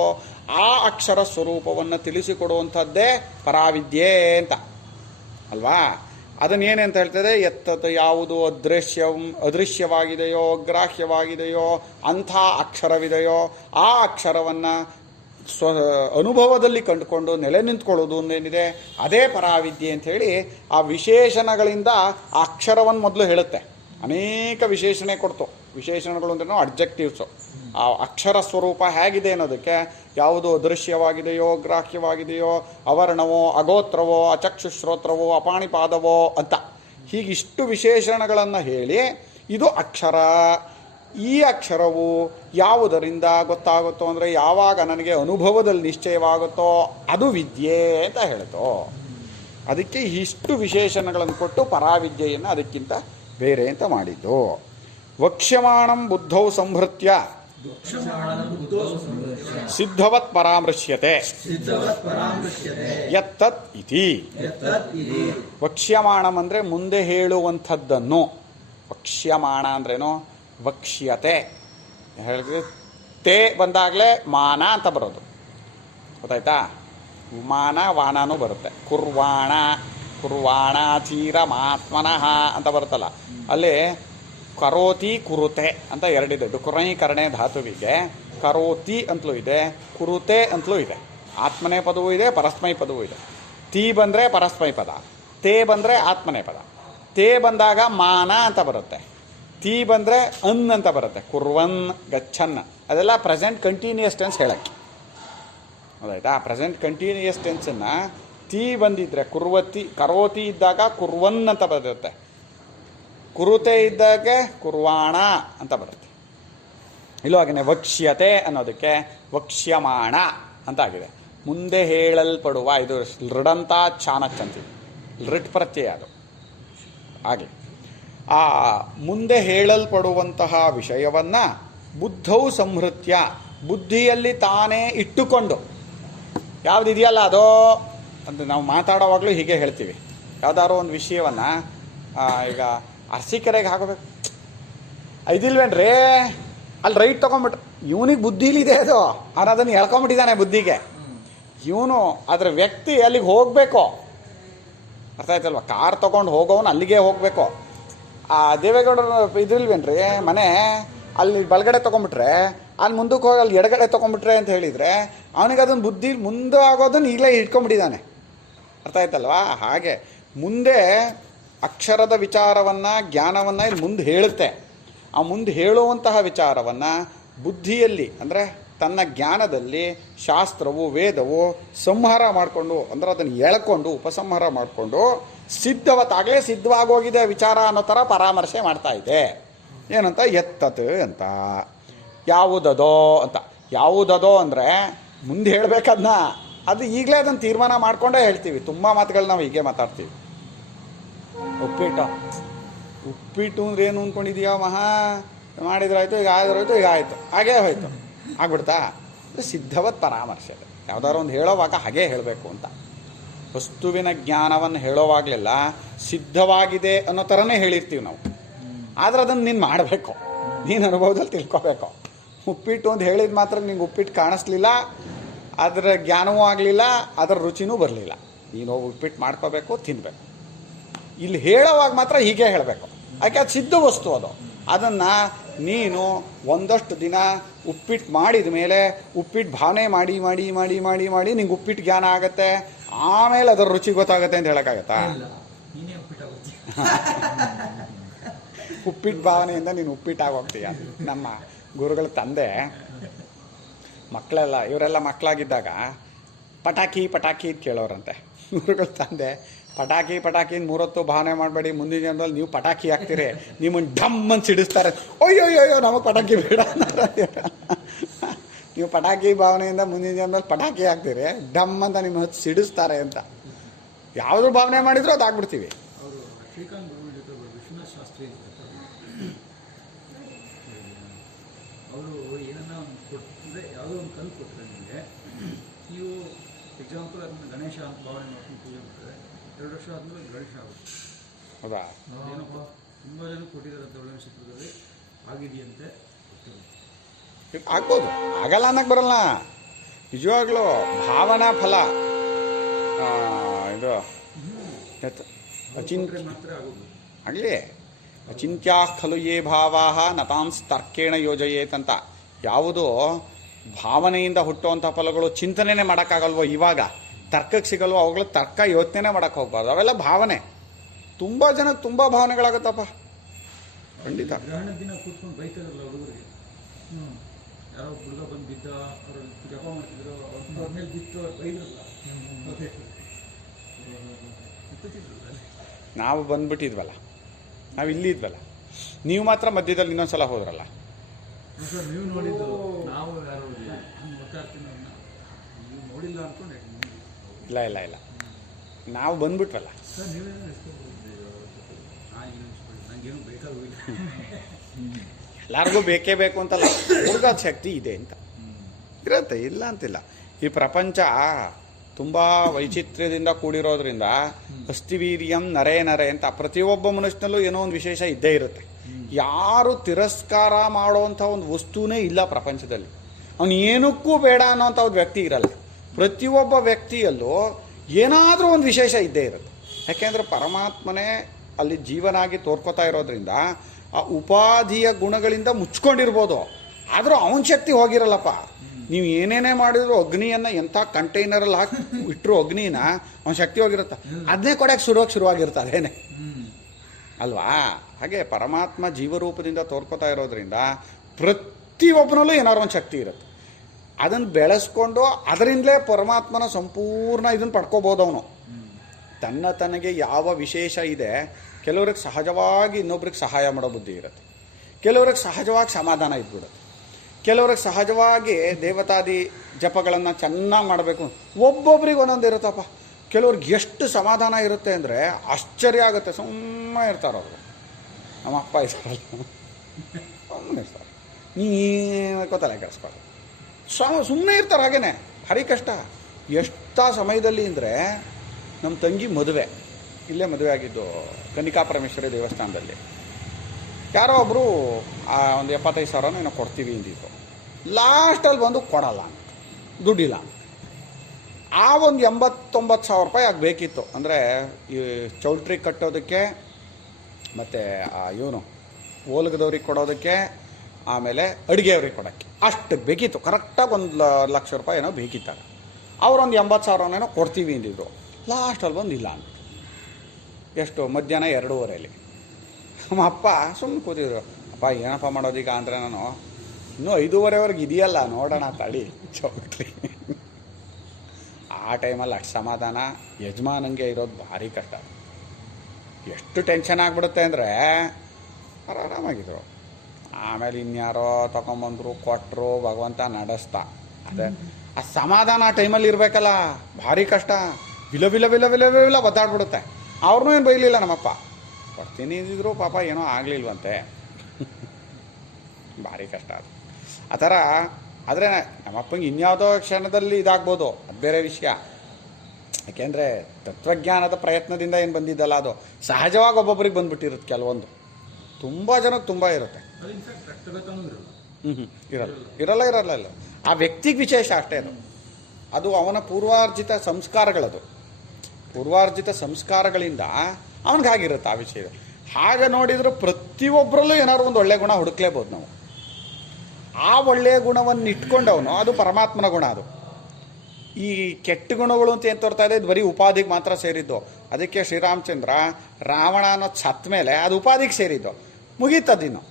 ಆ ಅಕ್ಷರ ಸ್ವರೂಪವನ್ನು ತಿಳಿಸಿಕೊಡುವಂಥದ್ದೇ ಪರಾವಿದ್ಯೆ ಅಂತ ಅಲ್ವಾ? ಅದನ್ನೇನೆ ಅಂತ ಹೇಳ್ತದೆ? ಎತ್ತದ ಯಾವುದು ಅದೃಶ್ಯವಾಗಿದೆಯೋ ಗ್ರಾಹ್ಯವಾಗಿದೆಯೋ ಅಂಥ ಅಕ್ಷರವಿದೆಯೋ ಆ ಅಕ್ಷರವನ್ನು ಅನುಭವದಲ್ಲಿ ಕಂಡುಕೊಂಡು ನೆಲೆ ನಿಂತ್ಕೊಳ್ಳೋದು ಒಂದೇನಿದೆ ಅದೇ ಪರಾವಿದ್ಯೆ ಅಂಥೇಳಿ ಆ ವಿಶೇಷಣಗಳಿಂದ ಆ ಅಕ್ಷರವನ್ನು ಮೊದಲು ಹೇಳುತ್ತೆ. ಅನೇಕ ವಿಶೇಷಣೆ ಕೊಡ್ತು. ವಿಶೇಷಣಗಳು ಅಂದ್ರೂ ಅಡ್ಜೆಕ್ಟಿವ್ಸು. ಆ ಅಕ್ಷರ ಸ್ವರೂಪ ಹೇಗಿದೆ ಅನ್ನೋದಕ್ಕೆ ಯಾವುದು ಅದೃಶ್ಯವಾಗಿದೆಯೋ ಗ್ರಾಹ್ಯವಾಗಿದೆಯೋ ಅವರ್ಣವೋ ಅಗೋತ್ರವೋ ಅಚಕ್ಷುಶ್ರೋತ್ರವೋ ಅಪಾಣಿಪಾದವೋ ಅಂತ ಹೀಗಿಷ್ಟು ವಿಶೇಷಣಗಳನ್ನು ಹೇಳಿ ಇದು ಅಕ್ಷರ. ಈ ಅಕ್ಷರವು ಯಾವುದರಿಂದ ಗೊತ್ತಾಗುತ್ತೋ ಅಂದರೆ ಯಾವಾಗ ನನಗೆ ಅನುಭವದಲ್ಲಿ ನಿಶ್ಚಯವಾಗುತ್ತೋ ಅದು ವಿದ್ಯೆ ಅಂತ ಹೇಳ್ತೋ. ಅದಕ್ಕೆ ಇಷ್ಟು ವಿಶೇಷಣಗಳನ್ನು ಕೊಟ್ಟು ಪರಾವಿದ್ಯೆಯನ್ನು ಅದಕ್ಕಿಂತ ಬೇರೆ ಅಂತ ಮಾಡಿದ್ದು. ವಕ್ಷ್ಯಮಾಣಂ ಬುದ್ಧೌ ಸಂಹೃತ್ಯ ಸಿದ್ಧವತ್ ಪರಾಮೃಶ್ಯತೆ ಯತ್ತತ್ ಇತಿ. ವಕ್ಷ್ಯಮಾಣಂ ಅಂದರೆ ಮುಂದೆ ಹೇಳುವಂಥದ್ದನ್ನು. ವಕ್ಷ್ಯಮಾಣ ಅಂದ್ರೇನು? ವಕ್ಷ್ಯತೆ ಹೇಳಿದ್ರೆ ತೇ ಬಂದಾಗಲೇ ಮಾನ ಅಂತ ಬರೋದು, ಗೊತ್ತಾಯ್ತಾ? ಮಾನ ವಾನನೂ ಬರುತ್ತೆ. ಕುರ್ವಾಣ ಚೀರ ಮಾತ್ಮನಃ ಅಂತ ಬರುತ್ತಲ್ಲ, ಅಲ್ಲಿ ಕರೋತಿ ಕುರುತೆ ಅಂತ ಎರಡಿದೆ. ಡುಕುರೈಕರಣೆ ಧಾತುವಿಗೆ ಕರೋತಿ ಅಂತಲೂ ಇದೆ, ಕುರುತೆ ಅಂತಲೂ ಇದೆ. ಆತ್ಮನೇ ಪದವೂ ಇದೆ, ಪರಸ್ಮೈ ಪದವೂ ಇದೆ. ತೀ ಬಂದರೆ ಪರಸ್ಮೈ ಪದ, ತೇ ಬಂದರೆ ಆತ್ಮನೇ ಪದ. ತೇ ಬಂದಾಗ ಮಾನ ಅಂತ ಬರುತ್ತೆ, ತೀ ಬಂದರೆ ಅನ್ ಅಂತ ಬರುತ್ತೆ. ಕುರ್ವನ್ ಗಚ್ಚನ್ ಅದೆಲ್ಲ ಪ್ರೆಸೆಂಟ್ ಕಂಟಿನ್ಯೂಯಸ್ ಟೆನ್ಸ್ ಹೇಳಕ್ಕೆ, ಹೌದಾಯ್ತಾ? ಪ್ರೆಸೆಂಟ್ ಕಂಟಿನ್ಯೂಯಸ್ ಟೆನ್ಸನ್ನು ತೀ ಬಂದಿದ್ದರೆ ಕರೋತಿ ಇದ್ದಾಗ ಕುರ್ವನ್ ಅಂತ ಬರುತ್ತೆ, ಕುರುತೆ ಇದ್ದಾಗ ಕುರ್ವಾಣ ಅಂತ ಬರುತ್ತೆ. ಇಲ್ಲೂ ಹಾಗೆಯೇ ವಕ್ಷ್ಯತೆ ಅನ್ನೋದಕ್ಕೆ ವಕ್ಷ್ಯಮಾಣ ಅಂತ ಆಗಿದೆ. ಮುಂದೆ ಹೇಳಲ್ಪಡುವ, ಇದು ಲೃಡಂತ ಚಾಣಕ್ ಅಂತೀವಿ, ಲೃಟ್ ಪ್ರತ್ಯಯ ಅದು. ಹಾಗೆ ಆ ಮುಂದೆ ಹೇಳಲ್ಪಡುವಂತಹ ವಿಷಯವನ್ನು ಬುದ್ಧೌ ಸಂಹೃತ್ಯ, ಬುದ್ಧಿಯಲ್ಲಿ ತಾನೇ ಇಟ್ಟುಕೊಂಡು, ಯಾವುದಿದೆಯಲ್ಲ ಅದೋ ಅಂತ ನಾವು ಮಾತಾಡೋವಾಗಲೂ ಹೀಗೆ ಹೇಳ್ತೀವಿ. ಯಾವುದಾದ್ರು ಒಂದು ವಿಷಯವನ್ನು ಈಗ ಅರ್ಸಿಕೆರೆಗೆ ಹಾಕೋಬೇಕು, ಇದಿಲ್ವೇನ್ರಿ ಅಲ್ಲಿ ರೈಟ್ ತೊಗೊಂಬಿಟ್ರೆ ಇವನಿಗೆ ಬುದ್ಧಿಲಿದೆ ಅದು, ಅದನ್ನು ಎಳ್ಕೊಂಬಿಟ್ಟಿದ್ದಾನೆ ಬುದ್ಧಿಗೆ. ಇವನು ಅದರ ವ್ಯಕ್ತಿ ಅಲ್ಲಿಗೆ ಹೋಗಬೇಕು, ಅರ್ಥ ಆಯ್ತಲ್ವ? ಕಾರ್ ತೊಗೊಂಡು ಹೋಗೋನು ಅಲ್ಲಿಗೆ ಹೋಗಬೇಕು. ಆ ದೇವೇಗೌಡರು ಇದಿಲ್ವೇನ್ರಿ ಮನೆ ಅಲ್ಲಿ ಬಲಗಡೆ ತೊಗೊಂಬಿಟ್ರೆ ಅಲ್ಲಿ ಮುಂದಕ್ಕೆ ಹೋಗಿ ಅಲ್ಲಿ ಎಡಗಡೆ ತೊಗೊಂಬಿಟ್ರೆ ಅಂತ ಹೇಳಿದರೆ ಅವನಿಗೆ ಅದನ್ನು ಬುದ್ಧಿ ಮುಂದೆ ಆಗೋದನ್ನು ಈಗಲೇ ಇಟ್ಕೊಂಡ್ಬಿಟ್ಟಿದ್ದಾನೆ, ಅರ್ಥ ಆಯ್ತಲ್ವಾ? ಹಾಗೆ ಮುಂದೆ ಅಕ್ಷರದ ವಿಚಾರವನ್ನು ಜ್ಞಾನವನ್ನು ಇಲ್ಲಿ ಮುಂದೆ ಹೇಳುತ್ತೆ. ಆ ಮುಂದೆ ಹೇಳುವಂತಹ ವಿಚಾರವನ್ನು ಬುದ್ಧಿಯಲ್ಲಿ ಅಂದರೆ ತನ್ನ ಜ್ಞಾನದಲ್ಲಿ ಶಾಸ್ತ್ರವು ವೇದವು ಸಂಹಾರ ಮಾಡಿಕೊಂಡು, ಅಂದರೆ ಅದನ್ನು ಎಳ್ಕೊಂಡು ಉಪಸಂಹಾರ ಮಾಡಿಕೊಂಡು ಸಿದ್ಧವತ್ತಾಗಲೇ ಸಿದ್ಧವಾಗೋಗಿದೆ ವಿಚಾರ ಅನ್ನೋ ಥರ ಪರಾಮರ್ಶೆ ಮಾಡ್ತಾ ಇದೆ. ಏನಂತ ಎತ್ತತ್ ಅಂತ. ಯಾವುದದೋ ಅಂತ. ಯಾವುದದೋ ಅಂದರೆ ಮುಂದೆ ಹೇಳ್ಬೇಕದನ್ನ, ಅದು ಈಗಲೇ ಅದನ್ನು ತೀರ್ಮಾನ ಮಾಡಿಕೊಂಡೇ ಹೇಳ್ತೀವಿ. ತುಂಬ ಮಾತುಗಳು ನಾವು ಹೀಗೆ ಮಾತಾಡ್ತೀವಿ. ಉಪ್ಪಿಟ್ಟು ಅಂದ್ರೆ ಏನು ಅಂದ್ಕೊಂಡಿದೀಯ ಮಹಾ, ಮಾಡಿದ್ರಾಯ್ತು, ಈಗ ಆದ್ರಾಯ್ತು, ಈಗ ಆಯಿತು, ಹಾಗೇ ಹೋಯ್ತು, ಆಗ್ಬಿಡ್ತಾ? ಇದು ಸಿದ್ಧವತ್ ಪರಾಮರ್ಶೆ. ಯಾವುದಾದ್ರು ಒಂದು ಹೇಳೋವಾಗ ಹಾಗೇ ಹೇಳಬೇಕು ಅಂತ. ವಸ್ತುವಿನ ಜ್ಞಾನವನ್ನು ಹೇಳೋವಾಗಲೆಲ್ಲ ಸಿದ್ಧವಾಗಿದೆ ಅನ್ನೋ ಥರನೇ ಹೇಳಿರ್ತೀವಿ ನಾವು. ಆದರೆ ಅದನ್ನು ನೀನು ಮಾಡಬೇಕು, ನೀನು ಅನುಭವದಲ್ಲಿ ತಿಳ್ಕೊಬೇಕು. ಉಪ್ಪಿಟ್ಟು ಅಂತ ಹೇಳಿದ ಮಾತ್ರ ನಿಂಗೆ ಉಪ್ಪಿಟ್ಟು ಕಾಣಿಸ್ಲಿಲ್ಲ, ಅದರ ಜ್ಞಾನವೂ ಆಗಲಿಲ್ಲ, ಅದರ ರುಚಿನೂ ಬರಲಿಲ್ಲ. ನೀನು ಹೋಗಿ ಉಪ್ಪಿಟ್ಟು ಮಾಡ್ಕೋಬೇಕು, ತಿನ್ನಬೇಕು. ಇಲ್ಲಿ ಹೇಳೋವಾಗ ಮಾತ್ರ ಹೀಗೆ ಹೇಳಬೇಕು. ಯಾಕೆ ಅದು ಸಿದ್ಧ ವಸ್ತು ಅದು. ಅದನ್ನು ನೀನು ಒಂದಷ್ಟು ದಿನ ಉಪ್ಪಿಟ್ಟು ಮಾಡಿದ ಮೇಲೆ ಉಪ್ಪಿಟ್ಟು ಭಾವನೆ ಮಾಡಿ ಮಾಡಿ ಮಾಡಿ ಮಾಡಿ ಮಾಡಿ ನಿಂಗೆ ಉಪ್ಪಿಟ್ಟು ಜ್ಞಾನ ಆಗುತ್ತೆ, ಆಮೇಲೆ ಅದರ ರುಚಿ ಗೊತ್ತಾಗುತ್ತೆ ಅಂತ ಹೇಳೋಕ್ಕಾಗತ್ತಾ? ನೀನೇ ಉಪ್ಪಿಟ್ಟಾಗುತ್ತೆ. ಉಪ್ಪಿಟ್ಟು ಭಾವನೆಯಿಂದ ನೀನು ಉಪ್ಪಿಟ್ಟಾಗೋಗ್ತೀಯ. ನಮ್ಮ ಗುರುಗಳ ತಂದೆ ಮಕ್ಕಳೆಲ್ಲ, ಇವರೆಲ್ಲ ಮಕ್ಕಳಾಗಿದ್ದಾಗ ಪಟಾಕಿ ಪಟಾಕಿ ಅಂತ ಕೇಳೋರಂತೆ. ಗುರುಗಳ ತಂದೆ ಪಟಾಕಿ ಮೂರೊತ್ತು ಭಾವನೆ ಮಾಡಬೇಡಿ, ಮುಂದಿನ ಜನರಲ್ಲಿ ನೀವು ಪಟಾಕಿ ಹಾಕ್ತೀರಿ, ನಿಮ್ಮನ್ನು ಡಮ್ ಅಂತ ಸಿಡಿಸ್ತಾರೆ. ಅಯ್ಯೋ ನಮಗೆ ಪಟಾಕಿ ಬೇಡ. ನೀವು ಪಟಾಕಿ ಭಾವನೆಯಿಂದ ಮುಂದಿನ ಜನರಲ್ಲಿ ಪಟಾಕಿ ಹಾಕ್ತೀರಿ, ಡಮ್ ಅಂತ ನಿಮ್ಮ ಹೊತ್ತು ಸಿಡಿಸ್ತಾರೆ ಅಂತ. ಯಾವುದ್ರ ಭಾವನೆ ಮಾಡಿದ್ರು ಅದು ಆಗ್ಬಿಡ್ತೀವಿ. ಅವರು ಶ್ರೀಕಾಂತ್ ಗುರು ಜೊತೆ ವಿಶ್ವನಾಥ್ ಶಾಸ್ತ್ರಿ ಅಂತ ಅವರು ಏನನ್ನ ಕೊಟ್ಟರೆ ಯಾವುದೋ ಒಂದು ಕಲ್ಲು ಕೊಟ್ಟರೆ ನಿಮಗೆ, ನೀವು ಎಕ್ಸಾಂಪಲ್ ಅದನ್ನ ಗಣೇಶ ಅಂತ ಭಾವನೆ ಮಾಡ್ಕೊಂಡು ಪೂಜೆ ಮಾಡ್ತಾರೆ, 2 ವರ್ಷ ಆದಮೇಲೆ ಗಣೇಶ ಆಗುತ್ತೆ. ಹೌದಾ? ಏನಪ್ಪ ತುಂಬ ಜನ ಕೊಟ್ಟಿದ್ದಾರೆ ಅಂತ ಒಳ್ಳೆ ಚಿತ್ರದಲ್ಲಿ ಆಗಿದೆಯಂತೆ. ಆಗ್ಬೋದು, ಆಗಲ್ಲ ಅನ್ನಕ್ಕೆ ಬರಲ್ಲ. ನಿಜವಾಗ್ಲೂ ಭಾವನಾ ಫಲ ಇದು ಅಚಿಂತ್ಯ ಮಾತ್ರ ಆಗೋದು. ಆಗಲಿ. ಅಚಿಂತ್ಯಾ ಖಲು ಯೇ ಭಾವಾಹ ನತಾಂಸ್ ತರ್ಕೇಣ ಯೋಜಯೇತಂತ. ಯಾವುದು ಭಾವನೆಯಿಂದ ಹುಟ್ಟುವಂಥ ಫಲಗಳು ಚಿಂತನೆನೇ ಮಾಡೋಕ್ಕಾಗಲ್ವೋ, ಇವಾಗ ತರ್ಕಕ್ಕೆ ಸಿಗಲ್ವೋ, ಅವುಗಳು ತರ್ಕ ಯೋಚನೆ ಮಾಡೋಕ್ಕೆ ಹೋಗ್ಬಾರ್ದು. ಅವೆಲ್ಲ ಭಾವನೆ. ತುಂಬ ಜನಕ್ಕೆ ತುಂಬ ಭಾವನೆಗಳಾಗುತ್ತಪ್ಪ, ಖಂಡಿತ. ಗ್ರಹಣದ ದಿನ ಕೂತ್ಕೊಂಡು ಬೈತಾರಲ್ಲ ಹುಡುಗರಿಗೆ, ಯಾರೋ ಹುಡುಗ ಬಂದು ಬಿದ್ದ, ಅವರು ಜಪ ಮಾಡ್ತಿದ್ರು, ಅವ್ರ ಮೇಲೆ ಬಿತ್ತು, ಬೈದ್ರಲ್ಲ. ನಾವು ಬಂದ್ಬಿಟ್ಟಿದ್ವಲ್ಲ, ನಾವು ಇಲ್ಲಿ ಇದ್ವಲ್ಲ, ನೀವು ಮಾತ್ರ ಮಧ್ಯದಲ್ಲಿ ಇನ್ನೊಂದ್ಸಲ ಹೋದ್ರಲ್ಲ. ಸರ್ ನೀವು ನೋಡಿದ್ದು, ನಾವು ಯಾರು ಮಾತಾಡ್ತೀನಿ, ನೀವು ನೋಡಿಲ್ಲ ಅನ್ಕೊಂಡು ಇಲ್ಲ ನಾವು ಬಂದ್ಬಿಟ್ವಲ್ಲ. ಸರ್ ನೀವೇನು ನನಗೇನು ಬೇಕಾಗಿಲ್ಲ. ಎಲ್ಲರಿಗೂ ಬೇಕೇ ಬೇಕು ಅಂತಲ್ಲ, ಹುಡುಗ ಶಕ್ತಿ ಇದೆ ಅಂತ ಇರುತ್ತೆ, ಇಲ್ಲ ಅಂತಿಲ್ಲ. ಈ ಪ್ರಪಂಚ ತುಂಬ ವೈಚಿತ್ರ್ಯದಿಂದ ಕೂಡಿರೋದ್ರಿಂದ ಅಸ್ಥಿವೀರ್ಯಂ ನರೇ ಅಂತ ಪ್ರತಿಯೊಬ್ಬ ಮನುಷ್ಯನಲ್ಲೂ ಏನೋ ಒಂದು ವಿಶೇಷ ಇದ್ದೇ ಇರುತ್ತೆ. ಯಾರು ತಿರಸ್ಕಾರ ಮಾಡೋವಂಥ ಒಂದು ವಸ್ತುನೇ ಇಲ್ಲ ಪ್ರಪಂಚದಲ್ಲಿ. ಅವನು ಏನಕ್ಕೂ ಬೇಡ ಅನ್ನೋಂಥ ಒಂದು ವ್ಯಕ್ತಿ ಇರಲ್ಲ. ಪ್ರತಿಯೊಬ್ಬ ವ್ಯಕ್ತಿಯಲ್ಲೂ ಏನಾದರೂ ಒಂದು ವಿಶೇಷ ಇದ್ದೇ ಇರುತ್ತೆ. ಯಾಕೆಂದರೆ ಪರಮಾತ್ಮನೇ ಅಲ್ಲಿ ಜೀವನಾಗಿ ತೋರ್ಕೋತಾ ಇರೋದ್ರಿಂದ ಆ ಉಪಾಧಿಯ ಗುಣಗಳಿಂದ ಮುಚ್ಕೊಂಡಿರ್ಬೋದು, ಆದರೂ ಅವನ ಶಕ್ತಿ ಹೋಗಿರಲ್ಲಪ್ಪ. ನೀವು ಏನೇನೇ ಮಾಡಿದ್ರು ಅಗ್ನಿಯನ್ನು ಎಂಥ ಕಂಟೈನರಲ್ಲಿ ಹಾಕಿ ಇಟ್ಟರು ಅಗ್ನಿನ ಅವನ ಶಕ್ತಿ ಹೋಗಿರುತ್ತೆ, ಅದನ್ನೇ ಕೊಡೋಕ್ಕೆ ಶುರುವಾಗಿರುತ್ತೆ ಅದೇನೆ ಅಲ್ವಾ? ಹಾಗೆ ಪರಮಾತ್ಮ ಜೀವರೂಪದಿಂದ ತೋರ್ಕೋತಾ ಇರೋದ್ರಿಂದ ಪ್ರತಿಯೊಬ್ಬನಲ್ಲೂ ಏನಾದ್ರು ಒಂದು ಶಕ್ತಿ ಇರುತ್ತೆ. ಅದನ್ನು ಬೆಳೆಸ್ಕೊಂಡು ಅದರಿಂದಲೇ ಪರಮಾತ್ಮನ ಸಂಪೂರ್ಣ ಇದನ್ನು ಪಡ್ಕೋಬೋದು. ಅವನು ತನಗೆ ಯಾವ ವಿಶೇಷ ಇದೆ, ಕೆಲವ್ರಿಗೆ ಸಹಜವಾಗಿ ಇನ್ನೊಬ್ರಿಗೆ ಸಹಾಯ ಮಾಡೋ ಬುದ್ಧಿ ಇರುತ್ತೆ, ಕೆಲವ್ರಿಗೆ ಸಹಜವಾಗಿ ಸಮಾಧಾನ ಇದ್ಬಿಡುತ್ತೆ, ಕೆಲವ್ರಿಗೆ ಸಹಜವಾಗಿ ದೇವತಾದಿ ಜಪಗಳನ್ನು ಚೆನ್ನಾಗಿ ಮಾಡಬೇಕು. ಒಬ್ಬೊಬ್ರಿಗೆ ಒಂದೊಂದು ಇರುತ್ತಪ್ಪ. ಕೆಲವ್ರಿಗೆ ಎಷ್ಟು ಸಮಾಧಾನ ಇರುತ್ತೆ ಅಂದರೆ ಆಶ್ಚರ್ಯ ಆಗುತ್ತೆ. ಸುಮ್ಮನೆ ಇರ್ತಾರೆ ಅವರು. ನಮ್ಮ ಅಪ್ಪ ಇರ್ತಾರಲ್ಲ, ಸುಮ್ಮನೆ ಇರ್ತಾರೆ, ನೀನು ತಲೆ ಕೆಡಿಸ್ಬಾರ್ದು, ಸುಮ್ಮನೆ ಇರ್ತಾರೆ. ಹಾಗೇನೆ ಭಾರಿ ಕಷ್ಟ. ಎಷ್ಟ ಸಮಯದಲ್ಲಿ ಅಂದರೆ ನಮ್ಮ ತಂಗಿ ಮದುವೆ, ಇಲ್ಲೇ ಮದುವೆ ಆಗಿದ್ದು ಕನಿಕಾ ಪರಮೇಶ್ವರಿ ದೇವಸ್ಥಾನದಲ್ಲಿ. ಯಾರೋ ಒಬ್ಬರು ಒಂದು 75,000 ಏನೋ ಕೊಡ್ತೀವಿ ಅಂದಿದ್ರು. ಲಾಸ್ಟಲ್ಲಿ ಬಂದು ಕೊಡಲ್ಲ ಅಂತ, ದುಡ್ಡಿಲ್ಲ. ಆ ಒಂದು 89,000 ರೂಪಾಯಿ ಆಗಬೇಕಿತ್ತು. ಅಂದರೆ ಈ ಚೌಲ್ಟ್ರಿ ಕಟ್ಟೋದಕ್ಕೆ, ಮತ್ತು ಇವನು ಓಲ್ಗದವ್ರಿಗೆ ಕೊಡೋದಕ್ಕೆ, ಆಮೇಲೆ ಅಡುಗೆಯವ್ರಿಗೆ ಕೊಡೋಕ್ಕೆ ಅಷ್ಟು ಬೇಕಿತ್ತು. ಕರೆಕ್ಟಾಗಿ 1,00,000 ರೂಪಾಯಿ ಏನೋ ಬೇಕಿತ್ತಾಗ. ಅವರೊಂದು 80,000 ಏನೋ ಕೊಡ್ತೀವಿ ಅಂದಿದ್ರು. ಲಾಸ್ಟಲ್ಲಿ ಬಂದು ಇಲ್ಲ ಅಂತ. ಎಷ್ಟು? ಮಧ್ಯಾಹ್ನ 2:30 ನಮ್ಮ ಅಪ್ಪ ಸುಮ್ಮನೆ ಕೂತಿದ್ರು. ಅಪ್ಪ ಏನಪ್ಪ ಮಾಡೋದೀಗ ಅಂದರೆ, ನಾನು ಇನ್ನೂ 5:30ವರೆಗೆ ಇದೆಯಲ್ಲ, ನೋಡೋಣ ತಡಿ ಚೌಟ್ರಿ. ಆ ಟೈಮಲ್ಲಿ ಅಷ್ಟು ಸಮಾಧಾನ ಯಜಮಾನಂಗೆ ಇರೋದು ಭಾರಿ ಕಷ್ಟ. ಎಷ್ಟು ಟೆನ್ಷನ್ ಆಗಿಬಿಡುತ್ತೆ ಅಂದರೆ ಆರಾಮಾಗಿದ್ರು. ಆಮೇಲೆ ಇನ್ಯಾರೋ ತಗೊಂಬಂದರು ಕೊಟ್ಟರು ಭಗವಂತ ನಡೆಸ್ತಾ. ಅದೇ ಆ ಸಮಾಧಾನ ಆ ಟೈಮಲ್ಲಿ ಇರಬೇಕಲ್ಲ, ಭಾರಿ ಕಷ್ಟ. ವಿಲ ವಿಲ ವಿಲ ವಿಲ ವಿಲ ಒದ್ದಾಡ್ಬಿಡುತ್ತೆ. ಅವ್ರನ್ನೂ ಏನು ಬೈಲಿಲ್ಲ ನಮ್ಮಪ್ಪ, ಕೊಡ್ತೀನಿ ಇದ್ದಿದ್ರು ಪಾಪ ಏನೋ ಆಗಲಿಲ್ವಂತೆ. ಭಾರಿ ಕಷ್ಟ ಅದು ಆ ಥರ. ಆದರೆ ನಮ್ಮಪ್ಪಂಗೆ ಇನ್ಯಾವುದೋ ಕ್ಷಣದಲ್ಲಿ ಇದಾಗ್ಬೋದು, ಅದು ಬೇರೆ ವಿಷಯ. ಯಾಕೆಂದರೆ ತತ್ವಜ್ಞಾನದ ಪ್ರಯತ್ನದಿಂದ ಏನು ಬಂದಿದ್ದಲ್ಲ, ಅದು ಸಹಜವಾಗಿ ಒಬ್ಬೊಬ್ಬರಿಗೆ ಬಂದುಬಿಟ್ಟಿರುತ್ತೆ. ಕೆಲವೊಂದು ತುಂಬ ಜನಕ್ಕೆ ತುಂಬ ಇರುತ್ತೆ. ಅದು ಇನ್ಫ್ಯಾಕ್ಟ್ ರಕ್ತಗತನೂ ಇರಲ್ಲ. ಇರಲ್ಲ ಇರಲ್ಲ ಇರಲ್ಲ ಇಲ್ಲ. ಆ ವ್ಯಕ್ತಿಗೆ ವಿಶೇಷ ಅಷ್ಟೇ. ಅದು ಅವನ ಪೂರ್ವಾರ್ಜಿತ ಸಂಸ್ಕಾರಗಳದು. ಪೂರ್ವಾರ್ಜಿತ ಸಂಸ್ಕಾರಗಳಿಂದ ಅವನಿಗೆ ಹಾಗಿರುತ್ತೆ ಆ ವಿಷಯ. ಹಾಗೆ ನೋಡಿದರೂ ಪ್ರತಿಯೊಬ್ಬರಲ್ಲೂ ಏನಾದ್ರು ಒಂದು ಒಳ್ಳೆಯ ಗುಣ ಹುಡುಕ್ಲೇಬೋದು ನಾವು. ಆ ಒಳ್ಳೆಯ ಗುಣವನ್ನು ಇಟ್ಕೊಂಡವನು ಅದು ಪರಮಾತ್ಮನ ಗುಣ. ಅದು ಈ ಕೆಟ್ಟ ಗುಣಗಳು ಅಂತ ಏನು ತೋರ್ತಾ ಇದೆ, ಇದು ಬರೀ ಉಪಾಧಿಗೆ ಮಾತ್ರ ಸೇರಿದ್ದು. ಅದಕ್ಕೆ ಶ್ರೀರಾಮಚಂದ್ರ ರಾವಣ ಅನ್ನೋದು ಸತ್ತ ಮೇಲೆ ಅದು ಉಪಾಧಿಗೆ ಸೇರಿದ್ದು, ಮುಗೀತದಿನ್ನು.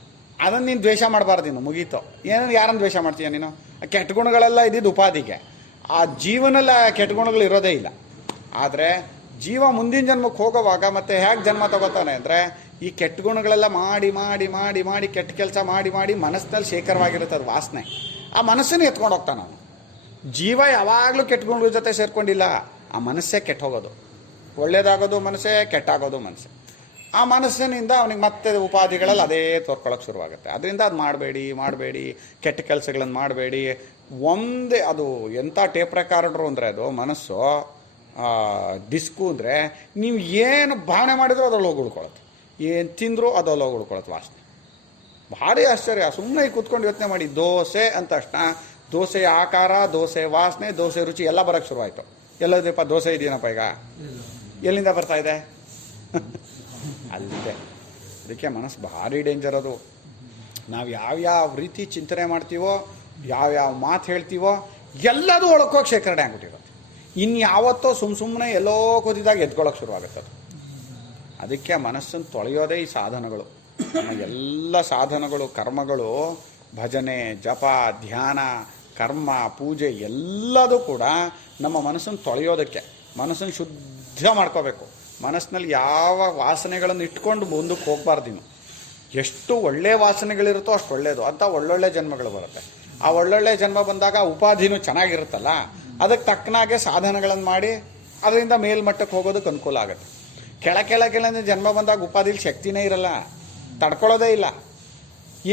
ಅದನ್ನು ನೀನು ದ್ವೇಷ ಮಾಡಬಾರ್ದಿನ್ನು, ಮುಗೀತು. ಏನೋ ಯಾರನ್ನು ದ್ವೇಷ ಮಾಡ್ತೀಯ ನೀನು? ಆ ಕೆಟ್ಟ ಗುಣಗಳೆಲ್ಲ ಇದ್ದಿದ್ದು ಉಪಾಧಿಗೆ. ಆ ಜೀವನಲ್ಲ ಕೆಟ್ಟ ಗುಣಗಳು ಇರೋದೇ ಇಲ್ಲ. ಆದರೆ ಜೀವ ಮುಂದಿನ ಜನ್ಮಕ್ಕೆ ಹೋಗೋವಾಗ ಮತ್ತೆ ಹೇಗೆ ಜನ್ಮ ತಗೋತಾನೆ ಅಂದರೆ, ಈ ಕೆಟ್ಟ ಗುಣಗಳೆಲ್ಲ ಮಾಡಿ ಮಾಡಿ ಮಾಡಿ ಮಾಡಿ ಕೆಟ್ಟ ಕೆಲಸ ಮಾಡಿ ಮಾಡಿ ಮನಸ್ಸಿನಲ್ಲಿ ಶೇಖರವಾಗಿರುತ್ತೆ ಅದು ವಾಸನೆ. ಆ ಮನಸ್ಸನ್ನು ಎತ್ಕೊಂಡು ಹೋಗ್ತಾನೆ ಅವನು. ಜೀವ ಯಾವಾಗಲೂ ಕೆಟ್ಟ ಗುಣಗಳ ಜೊತೆ ಸೇರ್ಕೊಂಡಿಲ್ಲ. ಆ ಮನಸ್ಸೇ ಕೆಟ್ಟ ಹೋಗೋದು, ಒಳ್ಳೇದಾಗೋದು ಮನಸ್ಸೇ, ಕೆಟ್ಟಾಗೋದು ಮನಸ್ಸೇ. ಆ ಮನಸ್ಸಿನಿಂದ ಅವನಿಗೆ ಮತ್ತೆ ಉಪಾಧಿಗಳಲ್ಲಿ ಅದೇ ತೋರ್ಕೊಳ್ಳೋಕೆ ಶುರುವಾಗುತ್ತೆ. ಅದರಿಂದ ಅದು ಮಾಡಬೇಡಿ ಕೆಟ್ಟ ಕೆಲಸಗಳನ್ನು ಮಾಡಬೇಡಿ. ಒಂದೇ ಅದು ಎಂಥ ಟೇಪ್ ರೆಕಾರ್ಡ್ರು ಅಂದರೆ ಅದು ಮನಸ್ಸು, ಡಿಸ್ಕು ಅಂದರೆ ನೀವು ಏನು ಭಾವನೆ ಮಾಡಿದ್ರು ಅದ್ರಲ್ಲಿ ಹೋಗಿ ಉಳ್ಕೊಳತ್ತೆ, ಏನು ತಿಂದರೂ ಅದ್ರಲ್ಲಿ ಹೋಗಿ ಉಳ್ಕೊಳತ್ತೆ ವಾಸನೆ. ಭಾರಿ ಆಶ್ಚರ್ಯ. ಸುಮ್ಮನೆ ಕೂತ್ಕೊಂಡು ಯೋಚನೆ ಮಾಡಿ, ದೋಸೆ ಅಂದ ತಕ್ಷಣ ದೋಸೆಯ ಆಕಾರ, ದೋಸೆ ವಾಸನೆ, ದೋಸೆ ರುಚಿ ಎಲ್ಲ ಬರೋಕ್ಕೆ ಶುರುವಾಯಿತು. ಎಲ್ಲದಪ್ಪ ದೋಸೆ ಇದೆಯೇನಪ್ಪ ಈಗ? ಎಲ್ಲಿಂದ ಬರ್ತಾ ಇದೆ? ಅಲ್ಲಿದೆ. ಅದಕ್ಕೆ ಮನಸ್ಸು ಭಾರಿ ಡೇಂಜರ್. ಅದು ನಾವು ಯಾವ್ಯಾವ ರೀತಿ ಚಿಂತನೆ ಮಾಡ್ತೀವೋ, ಯಾವ್ಯಾವ ಮಾತು ಹೇಳ್ತೀವೋ ಎಲ್ಲದೂ ಒಳಕೋಗಿ ಶೇಖರಣೆ ಆಗ್ಬಿಟ್ಟಿರುತ್ತೆ. ಇನ್ಯಾವತ್ತೋ ಸುಮ್ಮನೆ ಎಲ್ಲೋ ಕೂತಿದಾಗ ಎದ್ಕೊಳ್ಳೋಕೆ ಶುರುವಾಗುತ್ತೆ ಅದು. ಅದಕ್ಕೆ ಮನಸ್ಸನ್ನು ತೊಳೆಯೋದೇ ಈ ಸಾಧನಗಳು. ನಮ್ಮ ಎಲ್ಲ ಸಾಧನಗಳು, ಕರ್ಮಗಳು, ಭಜನೆ, ಜಪ, ಧ್ಯಾನ, ಕರ್ಮ, ಪೂಜೆ ಎಲ್ಲದೂ ಕೂಡ ನಮ್ಮ ಮನಸ್ಸನ್ನು ತೊಳೆಯೋದಕ್ಕೆ. ಮನಸ್ಸನ್ನು ಶುದ್ಧ ಮಾಡ್ಕೋಬೇಕು. ಮನಸ್ಸಿನಲ್ಲಿ ಯಾವ ವಾಸನೆಗಳನ್ನು ಇಟ್ಕೊಂಡು ಮುಂದಕ್ಕೆ ಹೋಗಬಾರ್ದಿನ್ನು. ಎಷ್ಟು ಒಳ್ಳೆಯ ವಾಸನೆಗಳಿರುತ್ತೋ ಅಷ್ಟು ಒಳ್ಳೆಯದು. ಅಂತ ಒಳ್ಳೊಳ್ಳೆ ಜನ್ಮಗಳು ಬರುತ್ತೆ. ಆ ಒಳ್ಳೊಳ್ಳೆ ಜನ್ಮ ಬಂದಾಗ ಉಪಾಧಿನೂ ಚೆನ್ನಾಗಿರುತ್ತಲ್ಲ, ಅದಕ್ಕೆ ತಕ್ಕನಾಗೆ ಸಾಧನಗಳನ್ನು ಮಾಡಿ ಅದರಿಂದ ಮೇಲ್ಮಟ್ಟಕ್ಕೆ ಹೋಗೋದಕ್ಕೆ ಅನುಕೂಲ ಆಗುತ್ತೆ. ಕೆಳ ಜನ್ಮ ಬಂದಾಗ ಉಪಾಧಿಲಿ ಶಕ್ತಿನೇ ಇರಲ್ಲ, ತಡ್ಕೊಳ್ಳೋದೇ ಇಲ್ಲ.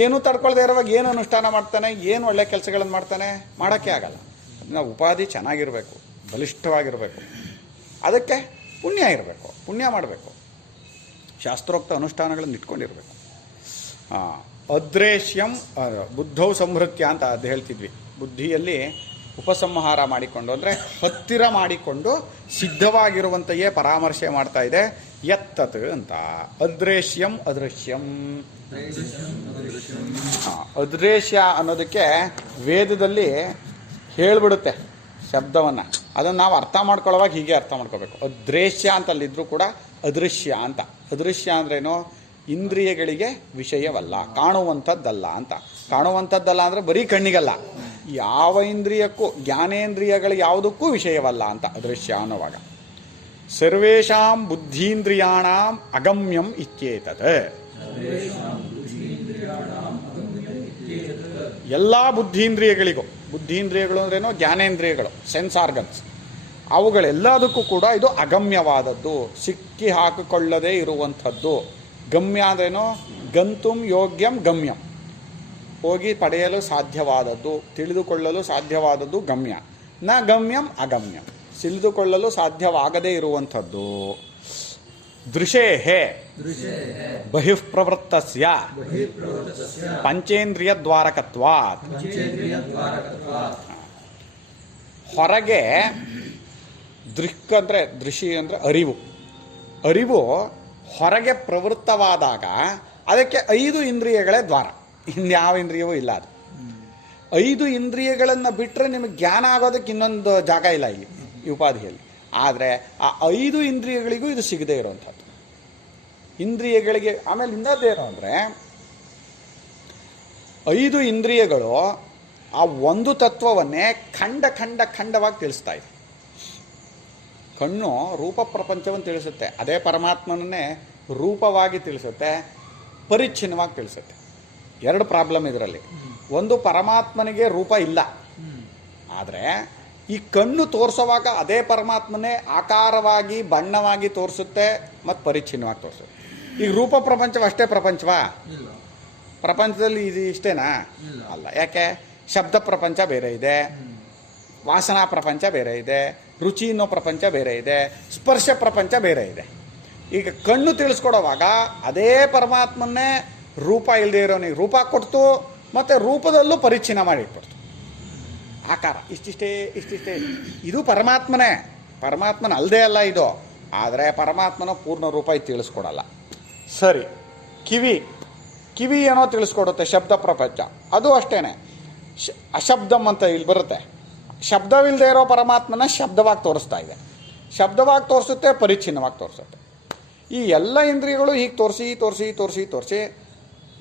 ಏನೂ ತಡ್ಕೊಳ್ಳದೆ ಇರೋವಾಗ ಏನು ಅನುಷ್ಠಾನ ಮಾಡ್ತಾನೆ, ಏನು ಒಳ್ಳೆ ಕೆಲಸಗಳನ್ನು ಮಾಡ್ತಾನೆ, ಮಾಡೋಕ್ಕೆ ಆಗಲ್ಲ. ಅದನ್ನ ಉಪಾಧಿ ಚೆನ್ನಾಗಿರಬೇಕು, ಬಲಿಷ್ಠವಾಗಿರಬೇಕು. ಅದಕ್ಕೆ ಪುಣ್ಯ ಇರಬೇಕು, ಪುಣ್ಯ ಮಾಡಬೇಕು, ಶಾಸ್ತ್ರೋಕ್ತ ಅನುಷ್ಠಾನಗಳನ್ನು ಇಟ್ಕೊಂಡಿರಬೇಕು. ಅದ್ರೇಶ್ಯಂ ಬುದ್ಧೌ ಸಂಹೃತ್ಯ ಅಂತ ಅದು ಹೇಳ್ತಿದ್ವಿ. ಬುದ್ಧಿಯಲ್ಲಿ ಉಪಸಂಹಾರ ಮಾಡಿಕೊಂಡು ಅಂದರೆ ಹತ್ತಿರ ಮಾಡಿಕೊಂಡು ಸಿದ್ಧವಾಗಿರುವಂತೆಯೇ ಪರಾಮರ್ಶೆ ಮಾಡ್ತಾ ಇದೆ. ಎತ್ತತ್ ಅಂತ ಅದ್ರೇಶ್ಯಂ ಅದೃಶ್ಯಂ. ಅದ್ರೇಶ್ಯ ಅನ್ನೋದಕ್ಕೆ ವೇದದಲ್ಲಿ ಹೇಳಿಬಿಡುತ್ತೆ ಶಬ್ದವನ್ನು. ಅದನ್ನು ನಾವು ಅರ್ಥ ಮಾಡ್ಕೊಳ್ಳೋವಾಗ ಹೀಗೆ ಅರ್ಥ ಮಾಡ್ಕೋಬೇಕು. ಅದ್ರೇಶ್ಯ ಅಂತಲ್ಲಿದ್ದರೂ ಕೂಡ ಅದೃಶ್ಯ ಅಂತ. ಅದೃಶ್ಯ ಅಂದ್ರೇನು? ಇಂದ್ರಿಯಗಳಿಗೆ ವಿಷಯವಲ್ಲ, ಕಾಣುವಂಥದ್ದಲ್ಲ ಅಂತ. ಕಾಣುವಂಥದ್ದಲ್ಲ ಅಂದರೆ ಬರೀ ಕಣ್ಣಿಗಲ್ಲ, ಯಾವ ಇಂದ್ರಿಯಕ್ಕೂ, ಜ್ಞಾನೇಂದ್ರಿಯಗಳು ಯಾವುದಕ್ಕೂ ವಿಷಯವಲ್ಲ ಅಂತ ಅದೃಶ್ಯ ಅನ್ನೋವಾಗ. ಸರ್ವೇಷಾಂ ಬುದ್ಧೀಂದ್ರಿಯಾಣಾಂ ಅಗಮ್ಯಂ ಇತ್ಯೇತತ್. ಎಲ್ಲ ಬುದ್ಧೀಂದ್ರಿಯಗಳಿಗೂ, ಬುದ್ಧೀಂದ್ರಿಯಗಳು ಅಂದ್ರೇನೋ ಜ್ಞಾನೇಂದ್ರಿಯಗಳು, ಸೆನ್ಸ್ ಆರ್ಗನ್ಸ್, ಅವುಗಳೆಲ್ಲದಕ್ಕೂ ಕೂಡ ಇದು ಅಗಮ್ಯವಾದದ್ದು, ಸಿಕ್ಕಿ ಹಾಕಿಕೊಳ್ಳದೇ ಇರುವಂಥದ್ದು. ಗಮ್ಯ ಅಂದ್ರೇನೋ ಗಂತುಂ ಯೋಗ್ಯಂ ಗಮ್ಯಂ, ಹೋಗಿ ಪಡೆಯಲು ಸಾಧ್ಯವಾದದ್ದು, ತಿಳಿದುಕೊಳ್ಳಲು ಸಾಧ್ಯವಾದದ್ದು ಗಮ್ಯ. ನ ಗಮ್ಯಂ ಅಗಮ್ಯಂ, ತಿಳಿದುಕೊಳ್ಳಲು ಸಾಧ್ಯವಾಗದೇ ಇರುವಂಥದ್ದು. ದೃಶೇಹೇ ಬಹಿಃಪ್ರವೃತ್ತಸ್ಯ ಪಂಚೇಂದ್ರಿಯದ್ವಾರಕತ್ವಾತ್. ಹೊರಗೆ ದೃಕ್ ಅಂದರೆ ದೃಶಿ ಅಂದರೆ ಅರಿವು. ಅರಿವು ಹೊರಗೆ ಪ್ರವೃತ್ತವಾದಾಗ ಅದಕ್ಕೆ 5 ಇಂದ್ರಿಯಗಳೇ ದ್ವಾರ, ಇನ್ಯಾವ ಇಂದ್ರಿಯವೂ ಇಲ್ಲ. ಅದು 5 ಇಂದ್ರಿಯಗಳನ್ನು ಬಿಟ್ಟರೆ ನಿಮಗೆ ಜ್ಞಾನ ಆಗೋದಕ್ಕೆ ಇನ್ನೊಂದು ಜಾಗ ಇಲ್ಲ ಇಲ್ಲಿ ಈ ಉಪಾಧಿಯಲ್ಲಿ. ಆದರೆ ಆ 5 ಇಂದ್ರಿಯಗಳಿಗೂ ಇದು ಸಿಗದೇ ಇರುವಂಥದ್ದು. ಇಂದ್ರಿಯಗಳಿಗೆ ಆಮೇಲೆ ಇನ್ನದೇನು ಅಂದರೆ 5 ಇಂದ್ರಿಯಗಳು ಆ ಒಂದು ತತ್ವವನ್ನೇ ಖಂಡವಾಗಿ ತಿಳಿಸ್ತಾ ಇದೆ. ಕಣ್ಣು ರೂಪ ಪ್ರಪಂಚವನ್ನು ತಿಳಿಸುತ್ತೆ, ಅದೇ ಪರಮಾತ್ಮನನ್ನೇ ರೂಪವಾಗಿ ತಿಳಿಸುತ್ತೆ, ಪರಿಚ್ಛಿನ್ನವಾಗಿ ತಿಳಿಸುತ್ತೆ. ಎರಡು ಪ್ರಾಬ್ಲಮ್ ಇದರಲ್ಲಿ. ಒಂದು, ಪರಮಾತ್ಮನಿಗೆ ರೂಪ ಇಲ್ಲ. ಆದರೆ ಈ ಕಣ್ಣು ತೋರಿಸುವಾಗ ಅದೇ ಪರಮಾತ್ಮನೇ ಆಕಾರವಾಗಿ ಬಣ್ಣವಾಗಿ ತೋರಿಸುತ್ತೆ ಮತ್ತು ಪರಿಚ್ಛಿನ್ನವಾಗಿ ತೋರಿಸುತ್ತೆ. ಈಗ ರೂಪ ಪ್ರಪಂಚವಷ್ಟೇ ಪ್ರಪಂಚವಾ? ಇಲ್ಲ. ಪ್ರಪಂಚದಲ್ಲಿ ಇದು ಇಷ್ಟೇನಾ? ಇಲ್ಲ. ಅಲ್ಲ. ಯಾಕೆ? ಶಬ್ದ ಪ್ರಪಂಚ ಬೇರೆ ಇದೆ, ವಾಸನಾ ಪ್ರಪಂಚ ಬೇರೆ ಇದೆ, ರುಚಿ ಅನ್ನೋ ಪ್ರಪಂಚ ಬೇರೆ ಇದೆ, ಸ್ಪರ್ಶ ಪ್ರಪಂಚ ಬೇರೆ ಇದೆ. ಈಗ ಕಣ್ಣು ತಿಳಿಸ್ಕೊಡೋವಾಗ ಅದೇ ಪರಮಾತ್ಮನ್ನೇ ರೂಪ ಇಲ್ಲದೆ ಇರೋನಿಗೆ ರೂಪ ಕೊಡ್ತು, ಮತ್ತು ರೂಪದಲ್ಲೂ ಪರಿಚ್ಛಿನ್ನ ಮಾಡಿಟ್ಬಿಡ್ತು. ಆಕಾರ ಇಷ್ಟಿಷ್ಟೇ ಇಷ್ಟಿಷ್ಟೇ. ಇದು ಪರಮಾತ್ಮನೇ, ಪರಮಾತ್ಮನ ಅಲ್ಲದೆ ಅಲ್ಲ ಇದು. ಆದರೆ ಪರಮಾತ್ಮನ ಪೂರ್ಣ ರೂಪ ಇದು ತಿಳಿಸ್ಕೊಡಲ್ಲ. ಸರಿ, ಕಿವಿ ಏನೋ ತಿಳಿಸ್ಕೊಡುತ್ತೆ, ಶಬ್ದ ಪ್ರಪಂಚ. ಅದು ಅಷ್ಟೇ, ಅಶಬ್ದಂ ಅಂತ ಇಲ್ಲಿ ಬರುತ್ತೆ. ಶಬ್ದವಿಲ್ಲದೆ ಇರೋ ಪರಮಾತ್ಮನ ಶಬ್ದವಾಗಿ ತೋರಿಸ್ತಾ ಇದೆ. ಶಬ್ದವಾಗಿ ತೋರಿಸುತ್ತೆ, ಪರಿಚ್ಛಿನ್ನವಾಗಿ ತೋರಿಸುತ್ತೆ. ಈ ಎಲ್ಲ ಇಂದ್ರಿಯಗಳು ಹೀಗೆ ತೋರಿಸಿ ತೋರಿಸಿ ತೋರಿಸಿ ತೋರಿಸಿ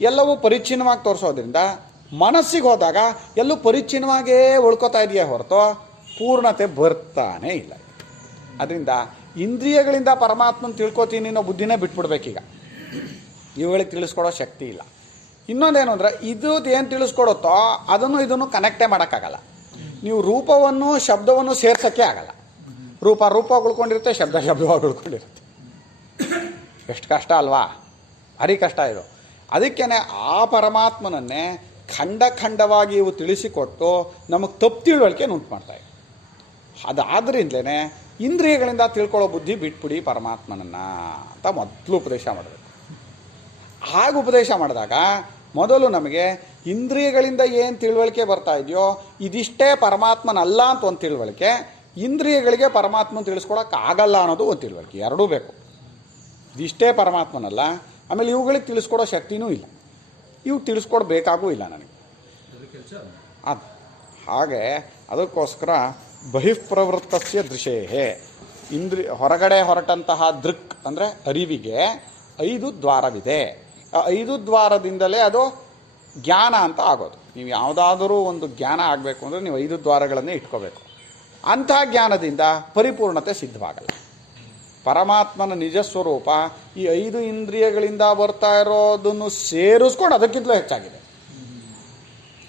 ಎಲ್ಲವೂ ಪರಿಚ್ಛಿನ್ನವಾಗಿ ತೋರಿಸೋದ್ರಿಂದ ಮನಸ್ಸಿಗೆ ಹೋದಾಗ ಎಲ್ಲೂ ಪರಿಚ್ಛಿನ್ನವಾಗೇ ಉಳ್ಕೋತಾ ಇದೆಯೇ ಹೊರತು ಪೂರ್ಣತೆ ಬರ್ತಾನೇ ಇಲ್ಲ. ಅದರಿಂದ ಇಂದ್ರಿಯಗಳಿಂದ ಪರಮಾತ್ಮನ ತಿಳ್ಕೊತೀನಿ ಅನ್ನೋ ಬುದ್ಧಿನೇ ಬಿಟ್ಬಿಡ್ಬೇಕೀಗ. ಇವುಗಳಿಗೆ ತಿಳಿಸ್ಕೊಡೋ ಶಕ್ತಿ ಇಲ್ಲ. ಇನ್ನೊಂದೇನು ಅಂದರೆ, ಇದು ಏನು ತಿಳಿಸ್ಕೊಡುತ್ತೋ ಅದನ್ನು ಇದನ್ನು ಕನೆಕ್ಟೇ ಮಾಡೋಕ್ಕಾಗಲ್ಲ. ನೀವು ರೂಪವನ್ನು ಶಬ್ದವನ್ನು ಸೇರ್ಸೋಕ್ಕೆ ಆಗಲ್ಲ. ರೂಪ ಉಳ್ಕೊಂಡಿರುತ್ತೆ, ಶಬ್ದವಾಗಿ ಉಳ್ಕೊಂಡಿರುತ್ತೆ. ಎಷ್ಟು ಕಷ್ಟ ಅಲ್ವಾ? ಭಾರಿ ಕಷ್ಟ ಇದು. ಅದಕ್ಕೇ ಆ ಪರಮಾತ್ಮನನ್ನೇ ಖಂಡವಾಗಿ ಇವು ತಿಳಿಸಿಕೊಟ್ಟು ನಮಗೆ ತಪ್ಪು ತಿಳುವಳಿಕೆ ಉಂಟು ಮಾಡ್ತಾಯಿದೆ. ಅದಾದ್ರಿಂದಲೇ ಇಂದ್ರಿಯಗಳಿಂದ ತಿಳ್ಕೊಳ್ಳೋ ಬುದ್ಧಿ ಬಿಟ್ಬಿಡಿ ಪರಮಾತ್ಮನನ್ನು ಅಂತ ಮೊದಲು ಉಪದೇಶ ಮಾಡಬೇಕು. ಹಾಗೆ ಉಪದೇಶ ಮಾಡಿದಾಗ ಮೊದಲು ನಮಗೆ ಇಂದ್ರಿಯಗಳಿಂದ ಏನು ತಿಳುವಳಿಕೆ ಬರ್ತಾ ಇದೆಯೋ ಇದಿಷ್ಟೇ ಪರಮಾತ್ಮನಲ್ಲ ಅಂತ ಒಂದು ತಿಳುವಳಿಕೆ, ಇಂದ್ರಿಯಗಳಿಗೆ ಪರಮಾತ್ಮನ ತಿಳಿಸ್ಕೊಡೋಕೆ ಆಗಲ್ಲ ಅನ್ನೋದು ಒಂದು ತಿಳುವಳಿಕೆ. ಎರಡೂ ಬೇಕು. ಇದಿಷ್ಟೇ ಪರಮಾತ್ಮನಲ್ಲ, ಆಮೇಲೆ ಇವುಗಳಿಗೆ ತಿಳಿಸ್ಕೊಡೋ ಶಕ್ತಿನೂ ಇಲ್ಲ, ಇವು ತಿಳಿಸ್ಕೊಡ್ಬೇಕಾಗೂ ಇಲ್ಲ ನನಗೆ. ಅದು ಹಾಗೆ ಅದಕ್ಕೋಸ್ಕರ ಬಹಿಃಪ್ರವೃತ್ತಸ್ಯ ದೃಶೇ ಹೊರಗಡೆ ಹೊರಟಂತಹ ದೃಕ್ ಅಂದರೆ ಅರಿವಿಗೆ 5 ದ್ವಾರವಿದೆ. ಆ 5 ದ್ವಾರದಿಂದಲೇ ಅದು ಜ್ಞಾನ ಅಂತ ಆಗೋದು. ನೀವು ಯಾವುದಾದರೂ ಒಂದು ಜ್ಞಾನ ಆಗಬೇಕು ಅಂದರೆ ನೀವು 5 ದ್ವಾರಗಳನ್ನೇ ಇಟ್ಕೋಬೇಕು. ಅಂತಹ ಜ್ಞಾನದಿಂದ ಪರಿಪೂರ್ಣತೆ ಸಿದ್ಧವಾಗಲ್ಲ. ಪರಮಾತ್ಮನ ನಿಜ ಸ್ವರೂಪ ಈ 5 ಇಂದ್ರಿಯಗಳಿಂದ ಬರ್ತಾ ಇರೋದನ್ನು ಸೇರಿಸ್ಕೊಂಡು ಅದಕ್ಕಿಂತಲೂ ಹೆಚ್ಚಾಗಿದೆ.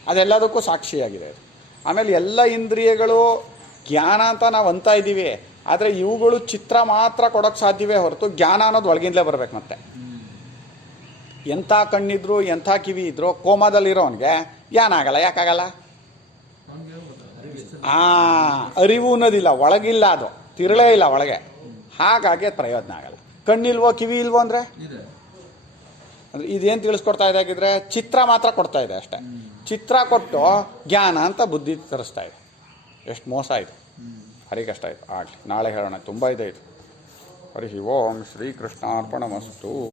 ಅದೆಲ್ಲದಕ್ಕೂ ಸಾಕ್ಷಿಯಾಗಿದೆ. ಆಮೇಲೆ ಎಲ್ಲ ಇಂದ್ರಿಯಗಳು ಜ್ಞಾನ ಅಂತ ನಾವು ಅಂತ ಇದ್ದೀವಿ, ಆದರೆ ಇವುಗಳು ಚಿತ್ರ ಮಾತ್ರ ಕೊಡೋಕ್ಕೆ ಸಾಧ್ಯವೇ ಹೊರತು ಜ್ಞಾನ ಅನ್ನೋದು ಒಳಗಿಂದಲೇ ಬರಬೇಕು. ಮತ್ತೆ ಎಂಥ ಕಣ್ಣಿದ್ರು ಎಂಥ ಕಿವಿ ಇದ್ರು ಕೋಮಾದಲ್ಲಿರೋನಿಗೆ ಜ್ಞಾನ ಆಗಲ್ಲ. ಯಾಕಾಗಲ್ಲ? ಅರಿವು ಅನ್ನೋದಿಲ್ಲ, ಒಳಗಿಲ್ಲ, ಅದು ತಿರುಳೇ ಇಲ್ಲ ಒಳಗೆ. ಹಾಗಾಗಿ ಅದು ಪ್ರಯೋಜನ ಆಗಲ್ಲ. ಕಣ್ಣಿಲ್ವೋ ಕಿವಿ ಇಲ್ವೋ ಅಂದರೆ ಇದೇನು ತಿಳಿಸ್ಕೊಡ್ತಾ ಇದೆ ಆಗಿದ್ರೆ ಚಿತ್ರ ಮಾತ್ರ ಕೊಡ್ತಾ ಇದೆ ಅಷ್ಟೇ. ಚಿತ್ರ ಕೊಟ್ಟು ಜ್ಞಾನ ಅಂತ ಬುದ್ಧಿ ತರಿಸ್ತಾ ಇದೆ. ಎಷ್ಟು ಮೋಸ ಇದು, ಭಾರಿ ಕಷ್ಟ ಆಯಿತು. ಆಗಲಿ, ನಾಳೆ ಹೇಳೋಣ, ತುಂಬ ಇದೆ ಇದು. ಹರಿ ಓಂ ಶ್ರೀಕೃಷ್ಣಾರ್ಪಣಮಸ್ತು.